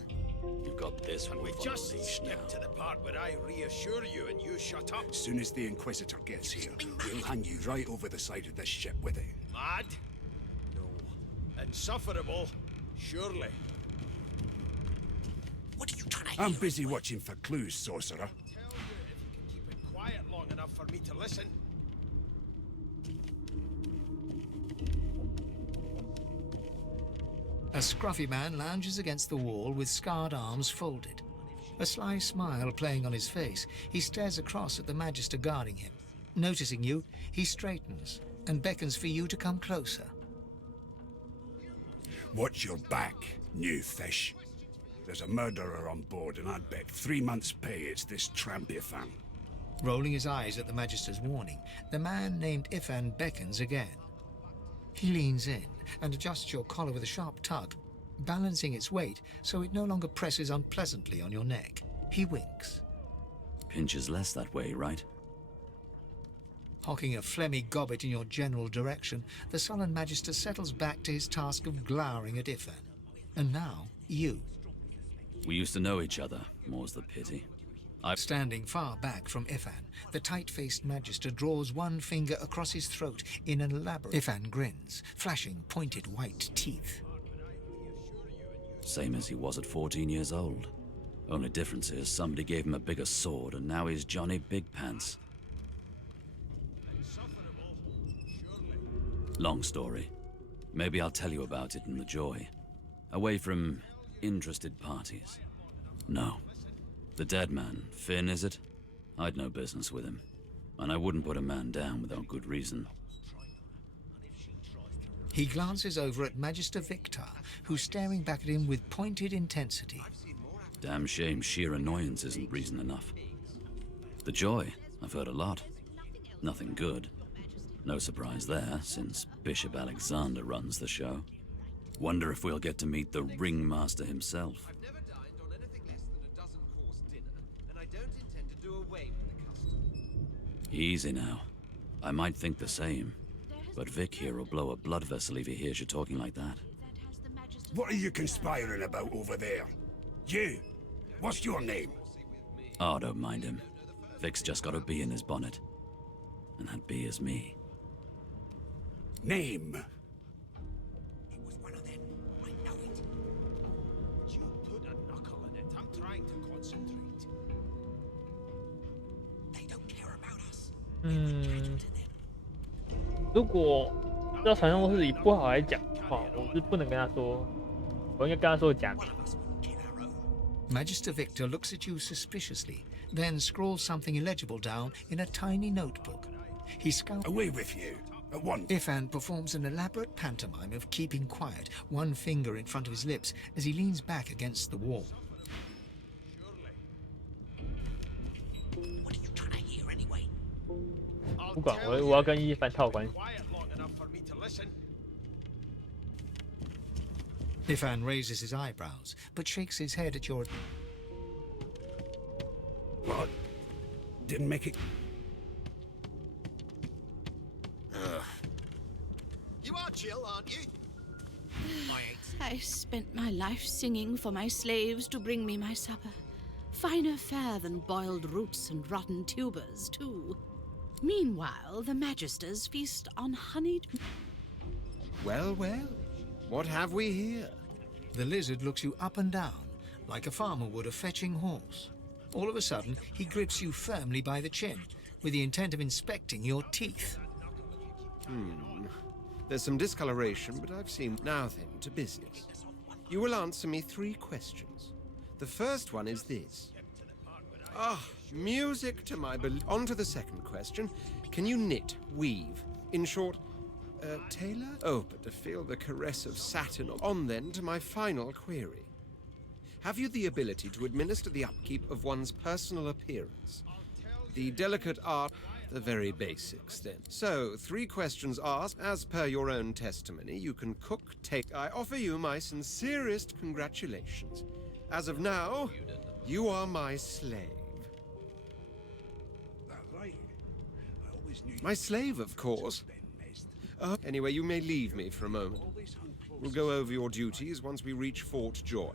You've got this one. We just skipped to the part where I reassure you and you shut up. As soon as the Inquisitor gets here, we'll hang you right over the side of this ship with it. Mad? No. Insufferable? Surely. What are you trying to I'm busy watching for clues, sorcerer. Tell you if you can keep it quiet long enough for me to listen. A scruffy man lounges against the wall with scarred arms folded. A sly smile playing on his face, he stares across at the Magister guarding him. Noticing you, he straightens and beckons for you to come closer. Watch your back, new fish. There's a murderer on board, and I'd bet 3 months' pay it's this tramp Ifan. Rolling his eyes at the Magister's warning, the man named Ifan beckons again. He leans in and adjusts your collar with a sharp tug, balancing its weight so it no longer presses unpleasantly on your neck. He winks. Pinches less that way, right? Hocking a phlegmy gobbet in your general direction, the sullen Magister settles back to his task of glowering at Ifan. And now, you. We used to know each other, more's the pity. Standing far back from Ifan, the tight-faced Magister draws one finger across his throat in an elaborate... Ifan grins, flashing pointed white teeth. Same as he was at 14 years old. Only difference is somebody gave him a bigger sword and now he's Johnny Big Pants. Long story. Maybe I'll tell you about it in the joy. Away from interested parties. No. The dead man, Finn, is it? I'd no business with him. And I wouldn't put a man down without good reason. He glances over at Magister Victor, who's staring back at him with pointed intensity. Damn shame sheer annoyance isn't reason enough. The joy, I've heard a lot. Nothing good. No surprise there, since Bishop Alexander runs the show. Wonder if we'll get to meet the ringmaster himself. Easy now. I might think the same, but Vic here will blow a blood vessel if he hears you talking like that. What are you conspiring about over there? You! What's your name? Oh, don't mind him. Vic's just got a bee in his bonnet. And that bee is me. Name? It was one of them. I know it. You put a knuckle in it. I'm trying to concentrate. They don't care about us. 如果要传送是以不好来讲的话，我是不能跟他说，我应该跟他说假名。Magister Victor looks at you suspiciously, then scrawls something illegible down in a tiny notebook. He scowls. Away with you. At once. Ifan performs an elaborate pantomime of keeping quiet, one finger in front of his lips as he leans back against the wall. What are you trying to hear anyway? 不管我要跟一凡套关系。 Ifan raises his eyebrows, but shakes his head at your... What? Didn't make it... You are chill, aren't you? I spent my life singing for my slaves to bring me my supper. Finer fare than boiled roots and rotten tubers, too. Meanwhile, the Magisters feast on honeyed... Well, well, what have we here? The lizard looks you up and down, like a farmer would a fetching horse. All of a sudden, he grips you firmly by the chin, with the intent of inspecting your teeth. There's some discoloration, but I've seen... Now then, to business. You will answer me 3 questions. The first one is this. Music to my... On to the second question. Can you knit, weave? In short, tailor? Oh, but to feel the caress of satin. On then to my final query. Have you the ability to administer the upkeep of one's personal appearance? The delicate art... The very basics, then. So, 3 questions asked. As per your own testimony, you can cook, take... I offer you my sincerest congratulations. As of now, you are my slave. My slave, of course. Anyway, you may leave me for a moment. We'll go over your duties once we reach Fort Joy.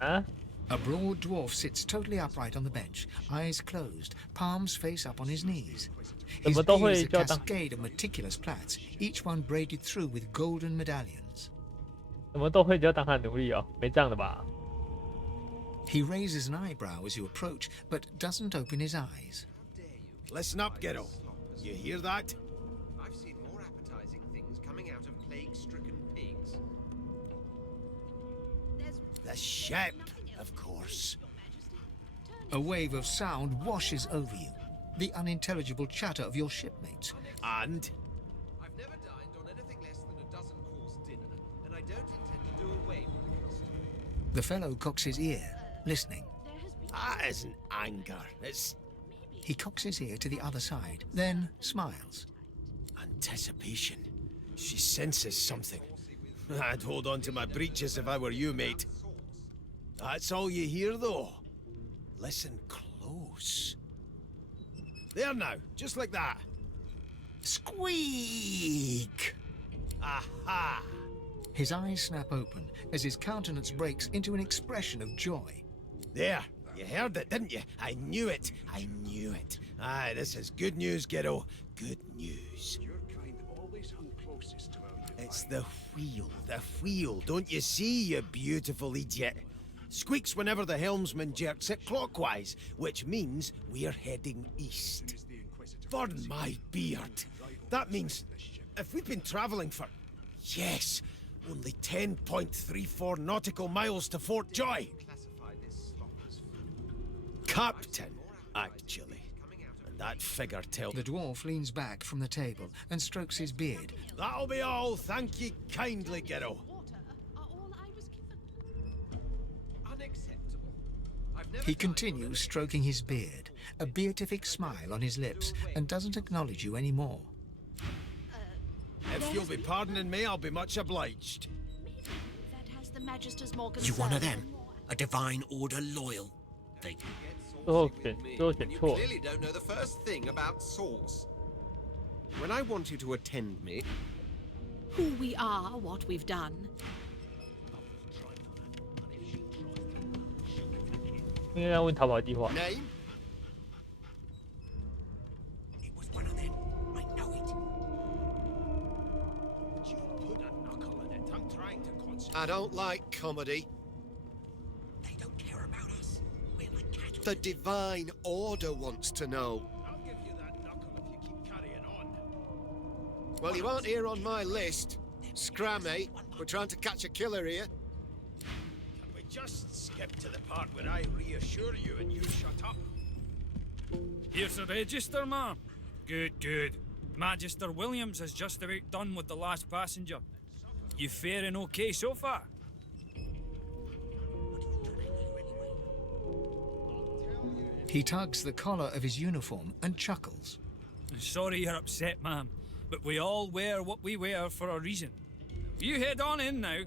Huh? A broad dwarf sits totally upright on the bench, eyes closed, palms face up on his knees. His beard is a cascade of meticulous plaits, each one braided through with golden medallions. 什么都会就要当他奴隶哦，没这样的吧？ He raises an eyebrow as you approach, but doesn't open his eyes. Listen up, Ghetto. You hear that? I've seen more appetizing things coming out of plague-stricken pigs. The ship, of course. A wave of sound washes over you, the unintelligible chatter of your shipmates. And? I've never dined on anything less than a dozen-course dinner, and I don't intend to do away with the custom. The fellow cocks his ear, listening. That isn't anger, it's... He cocks his ear to the other side, then smiles. Anticipation. She senses something. I'd hold on to my breeches if I were you, mate. That's all you hear, though. Listen close. There now, just like that. Squeak! Aha! His eyes snap open as his countenance breaks into an expression of joy. There, you heard it, didn't you? I knew it. I knew it. Aye, this is good news, Ghetto. Good news. Your kind always hung closest to our... It's the wheel. Don't you see, you beautiful idiot? Squeaks whenever the helmsman jerks it clockwise, which means we're heading east. For my beard. That means if we've been traveling for... Yes, only 10.34 nautical miles to Fort Joy. Captain, actually. And that figure tells... The dwarf leans back from the table and strokes his beard. That'll be all, thank you kindly, Ghetto. He continues stroking his beard, a beatific smile on his lips, and doesn't acknowledge you anymore. If you'll be pardoning me, I'll be much obliged. You one of them? A Divine Order loyal? They... You clearly don't know the first thing about sauce. When I want you to attend me... Who we are, what we've done. Name? It was one of them. I know it. You put a knuckle in it. I'm trying to concentrate. I don't like comedy. They don't care about us. We're like cattle. The Divine Order wants to know. I'll give you that knuckle if you keep carrying on. Well, you aren't here on my list. Scrammy, we're trying to catch a killer here. Can we just skip to the part where I reassure you and you shut up? Here's the register, ma'am. Good, good. Magister Williams has just about done with the last passenger. You faring okay so far? He tugs the collar of his uniform and chuckles. Sorry you're upset, ma'am, but we all wear what we wear for a reason. You head on in now.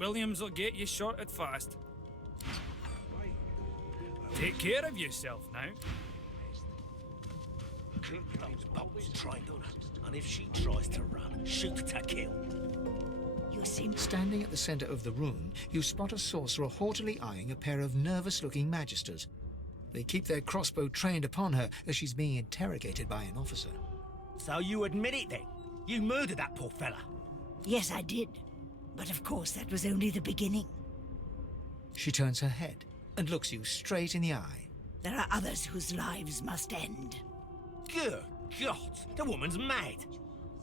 Williams will get you sorted fast. Take care of yourself now. Keep those bolts trained on her, and if she tries to run, shoot to kill. Standing at the center of the room, you spot a sorcerer haughtily eyeing a pair of nervous-looking magisters. They keep their crossbow trained upon her as she's being interrogated by an officer. So you admit it then? You murdered that poor fella? Yes, I did. But of course, that was only the beginning. She turns her head and looks you straight in the eye. There are others whose lives must end. Good God, the woman's mad.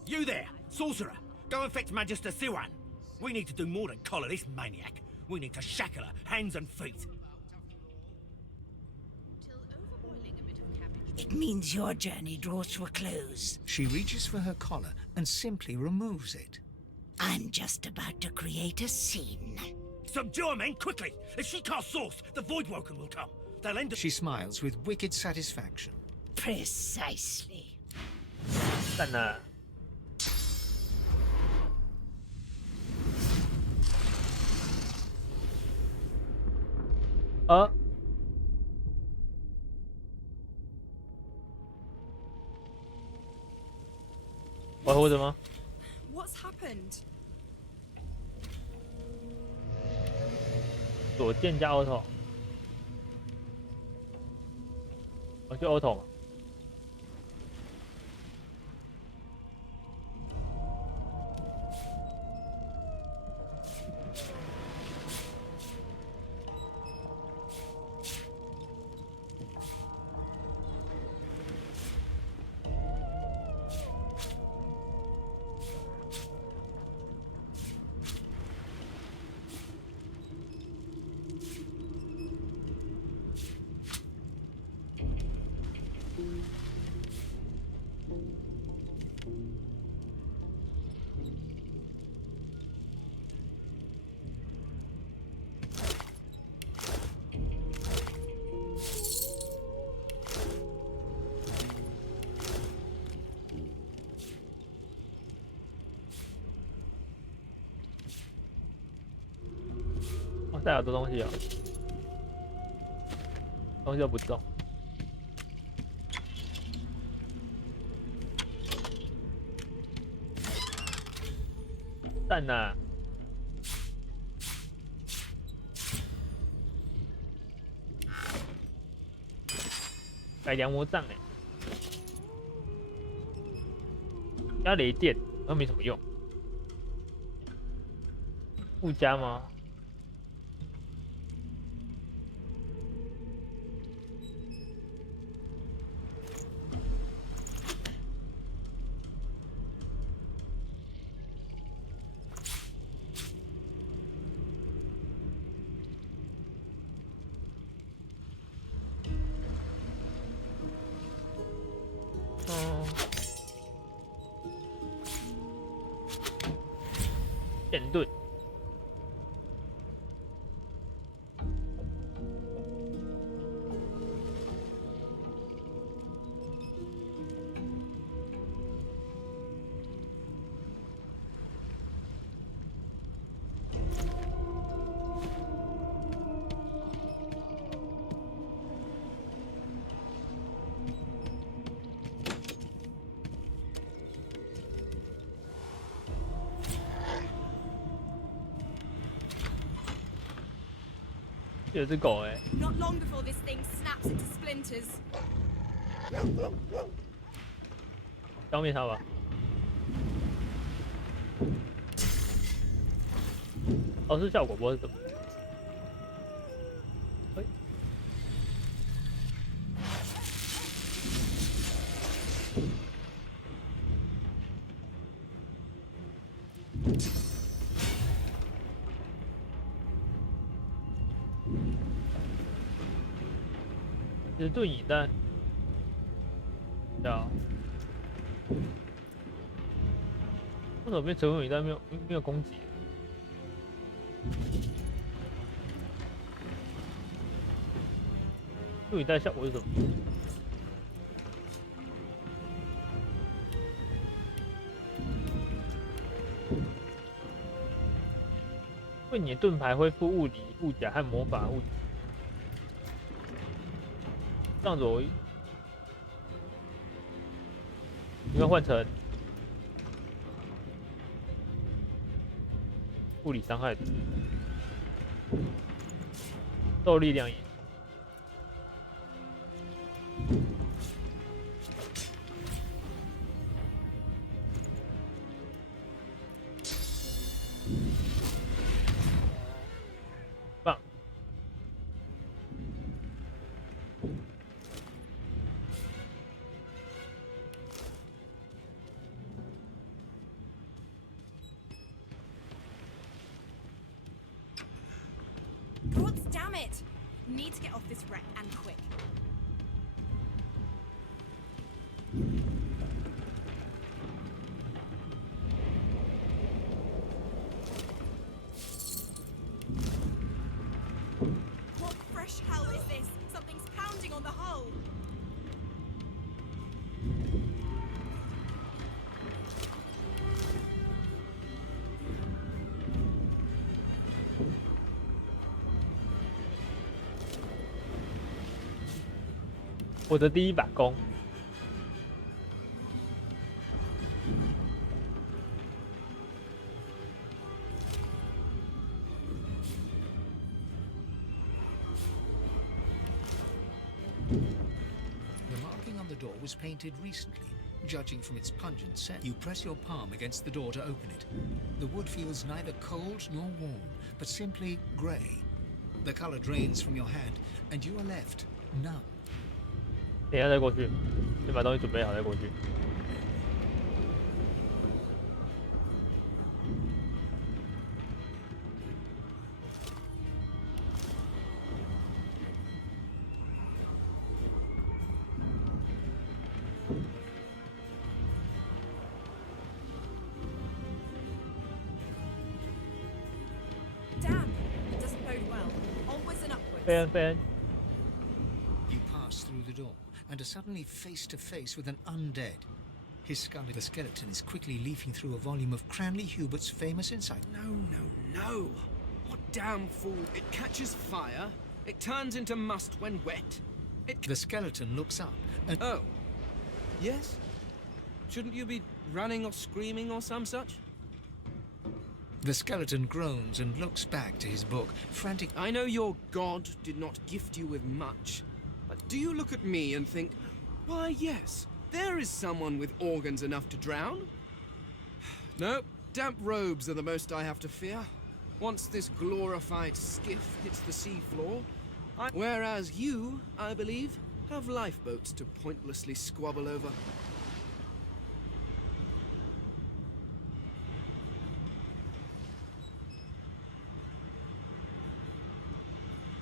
You there, sorcerer, go and fetch Magister Siwan. We need to do more than collar this maniac. We need to shackle her, hands and feet. It means your journey draws to a close. She reaches for her collar and simply removes it. I'm just about to create a scene. Subdue her, men, quickly! If she casts source, the Voidwoken will come. They'll end up— She smiles with wicked satisfaction. Precisely. 赞了。我还活着吗？ What's happened? 左键加 auto， 我就 auto 嘛。带好多东西哦，东西都不重。蛋呐！改良魔杖哎，加雷电好像没什么用。附加吗？ 剑盾，有只狗哎、欸。 Not long before this thing snaps into splinters. 消灭它吧。哦，是效果波是什么？哎。这是盾引弹，对啊。为什么变成盾引弹没有攻击？盾引弹效果是什么？为你的盾牌恢复物理、护甲和魔法物质。 这样子我应该换成物理伤害的，受力量也。棒。God damn it! Need to get off this wreck and quick. What fresh hell is this? Something's pounding on the hull. 我的第一把弓。The marking on the door was painted recently. Judging from its pungent scent, you press your palm against the door to open it. The wood feels neither cold nor warm, but simply grey. The color drains from your hand, and you are left numb. 等一下再过去，先把东西准备好再过去。Damn, it doesn't bode well. Onwards and upwards. 飞恩，飞恩。 You pass through the door and are suddenly face to face with an undead. His skull, the skeleton, is quickly leafing through a volume of Cranley Hubert's famous insight. No. What damn fool. It catches fire. It turns into must when wet. The skeleton looks up and... Oh. Yes? Shouldn't you be running or screaming or some such? The skeleton groans and looks back to his book, frantic. I know your god did not gift you with much, but do you look at me and think, why yes, there is someone with organs enough to drown? No, damp robes are the most I have to fear. Once this glorified skiff hits the seafloor, whereas you, I believe, have lifeboats to pointlessly squabble over.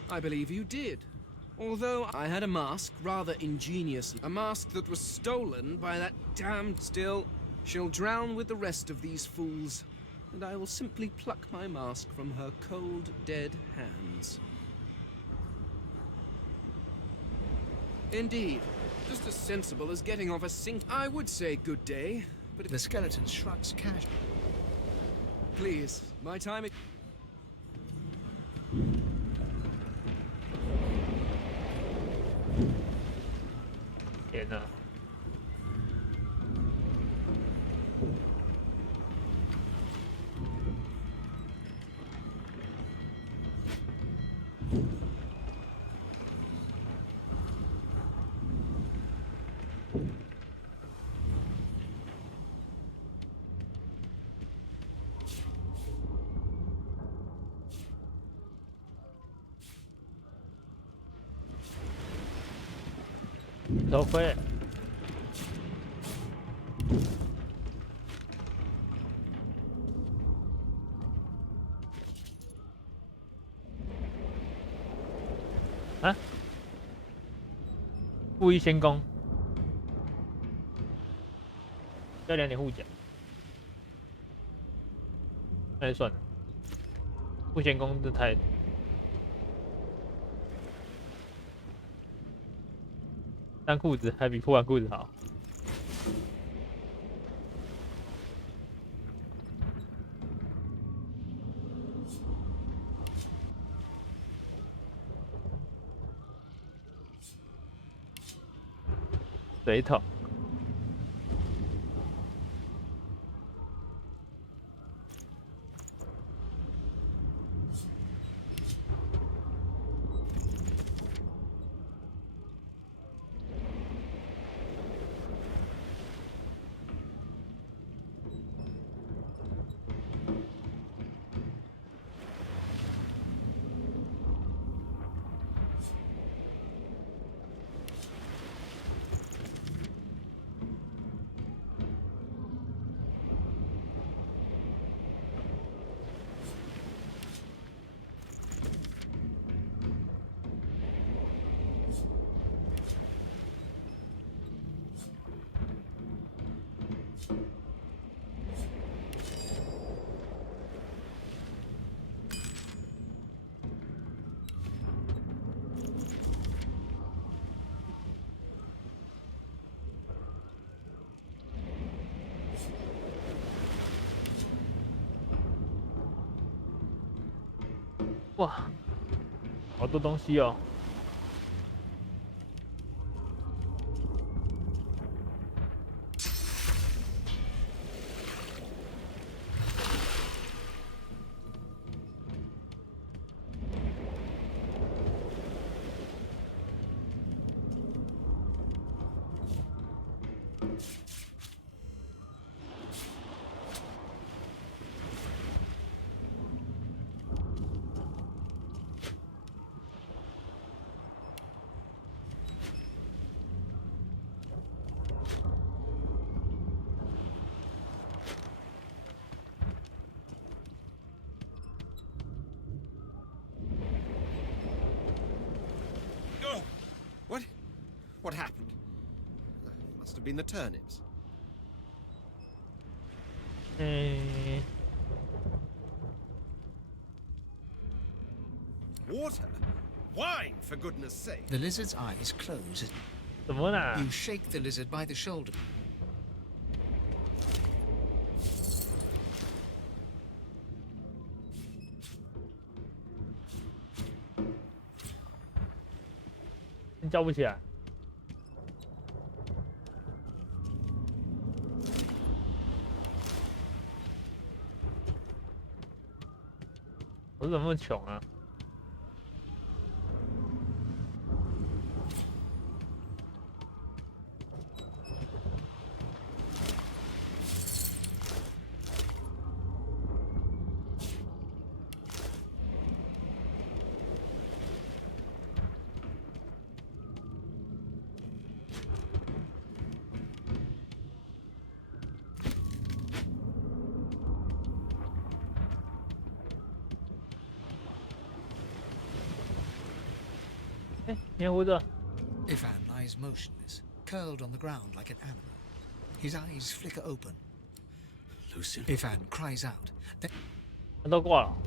I believe you did. Although I had a mask, rather ingeniously. A mask that was stolen by that damned still. She'll drown with the rest of these fools, and I will simply pluck my mask from her cold, dead hands. Indeed. Just as sensible as getting off a sink. I would say good day, but... The skeleton shrugs casually. Please, my time is...天哪！头盔。啊？故意先攻，要2点护甲，那就算了。不先攻这太……单裤子还比破完裤子好。水桶。哇，好多东西哦。What happened? Must have been the turnips. Water? Wine, for goodness sake. The lizard's eyes close. 怎么啦？ You shake the lizard by the shoulder. 叫不起来。我怎么那么穷啊？你还活着？ Ivan lies motionless, curled on the ground like an animal. His eyes flicker open. Lucian. Ivan cries out. Then 他都挂了。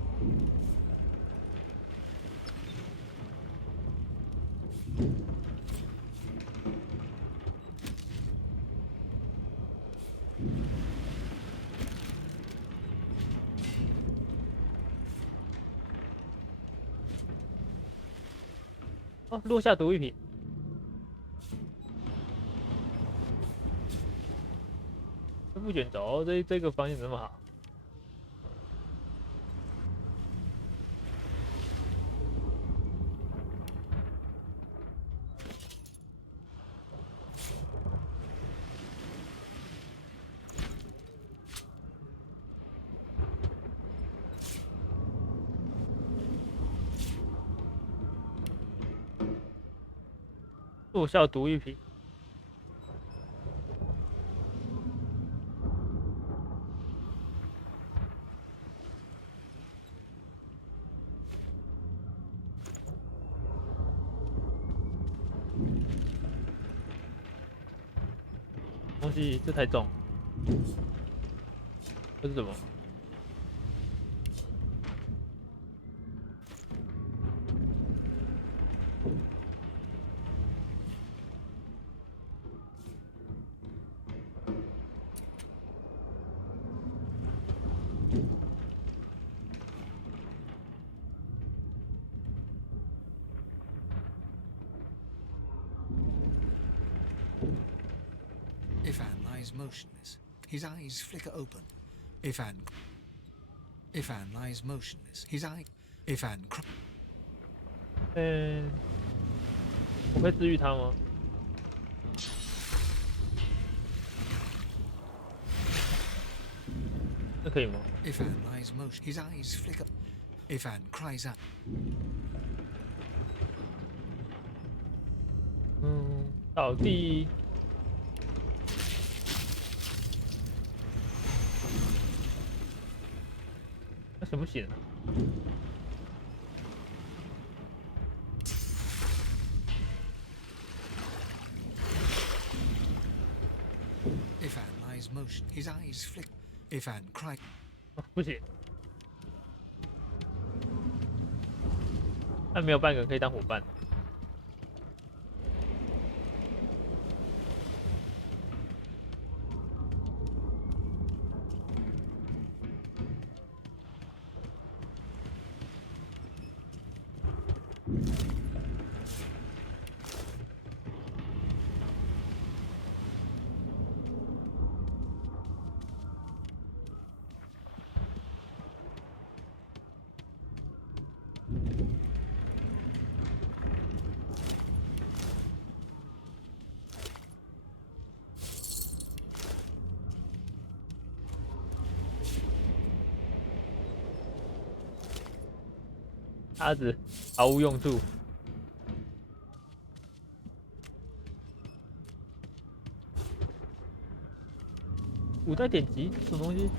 哦，落下毒一瓶。不卷轴，这个方向怎么好？落下毒一瓶。东西这太重，这是什么？Ivan lies motionless. His eyes flicker open. Ivan lies motionless. His eye. Ivan. 我可以治愈他吗？这可以吗 Ivan lies motion. His eyes flicker. Ivan cries out. 倒地。那行不行啊？ Ivan lies motion. His eyes flick. Ivan cries. 不行，他没有半个人可以当伙伴。叉子毫无用处。古代典籍什么东西？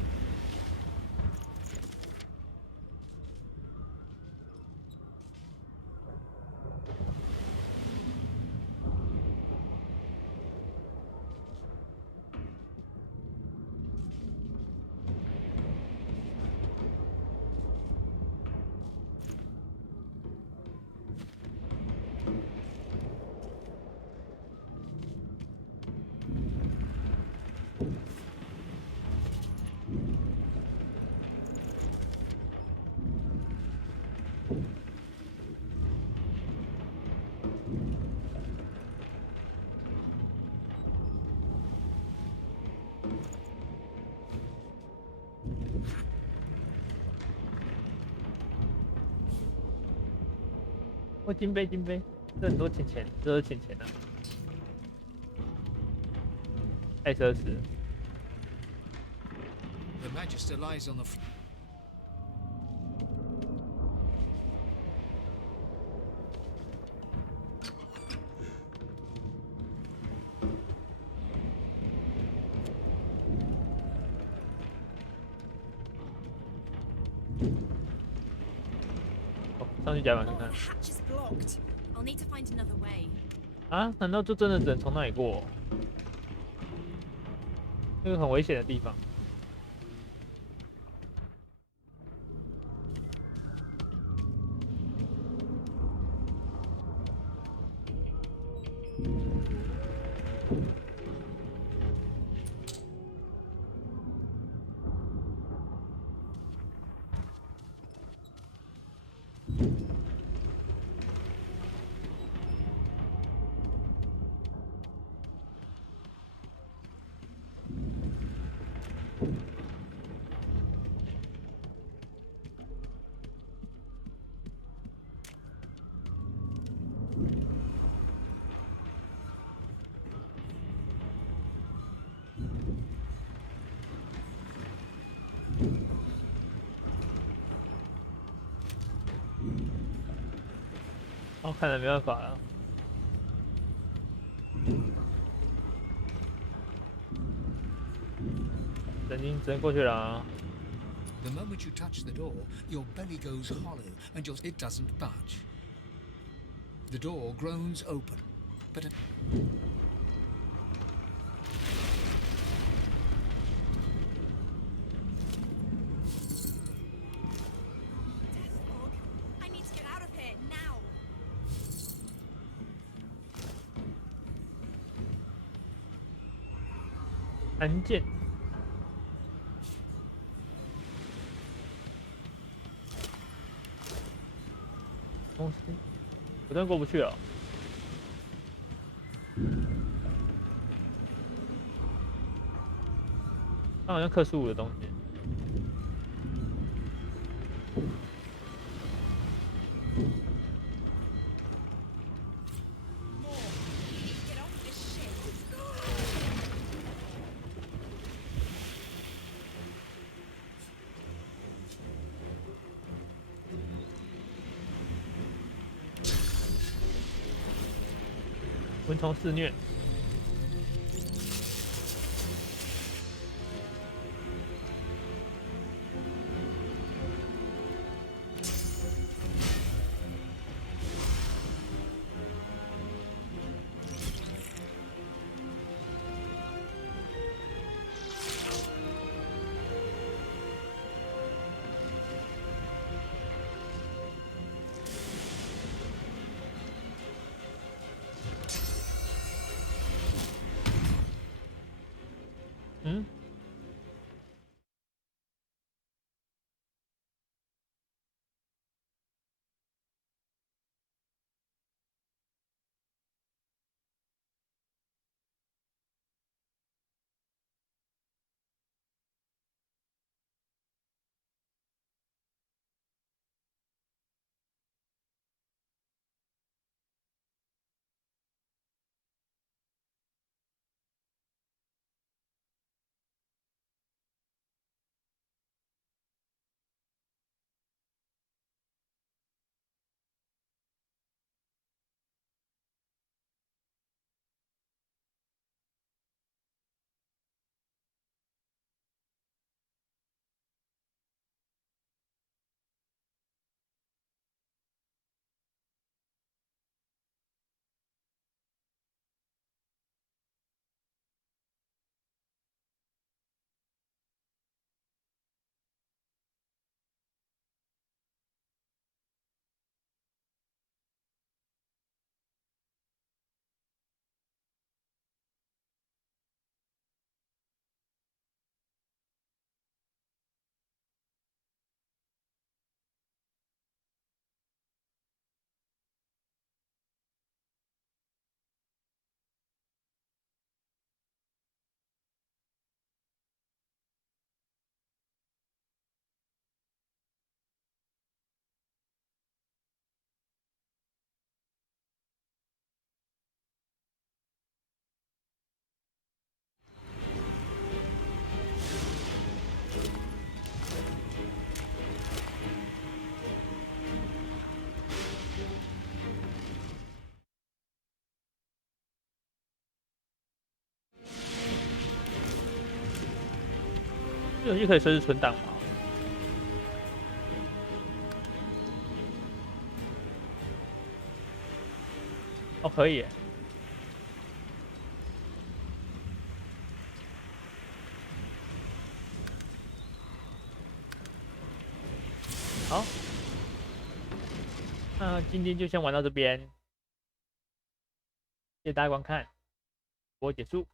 哦，金杯，金杯，这很多钱钱，这都是钱钱啊，太奢侈了。The Magister lies on the.上去甲板看看。啊？难道就真的只能从那里过？那个很危险的地方。哦，看来没办法了。只能过去了啊。The moment you touch the door, your belly goes hollow and it doesn't budge. The door groans open, but I need to get out of here now. 按键。东西，我真的过不去了。那好像克苏鲁的东西。蚊虫肆虐。这游戏可以随时存档吗？哦，可以耶。好，那今天就先玩到这边，谢谢大家观看，播结束。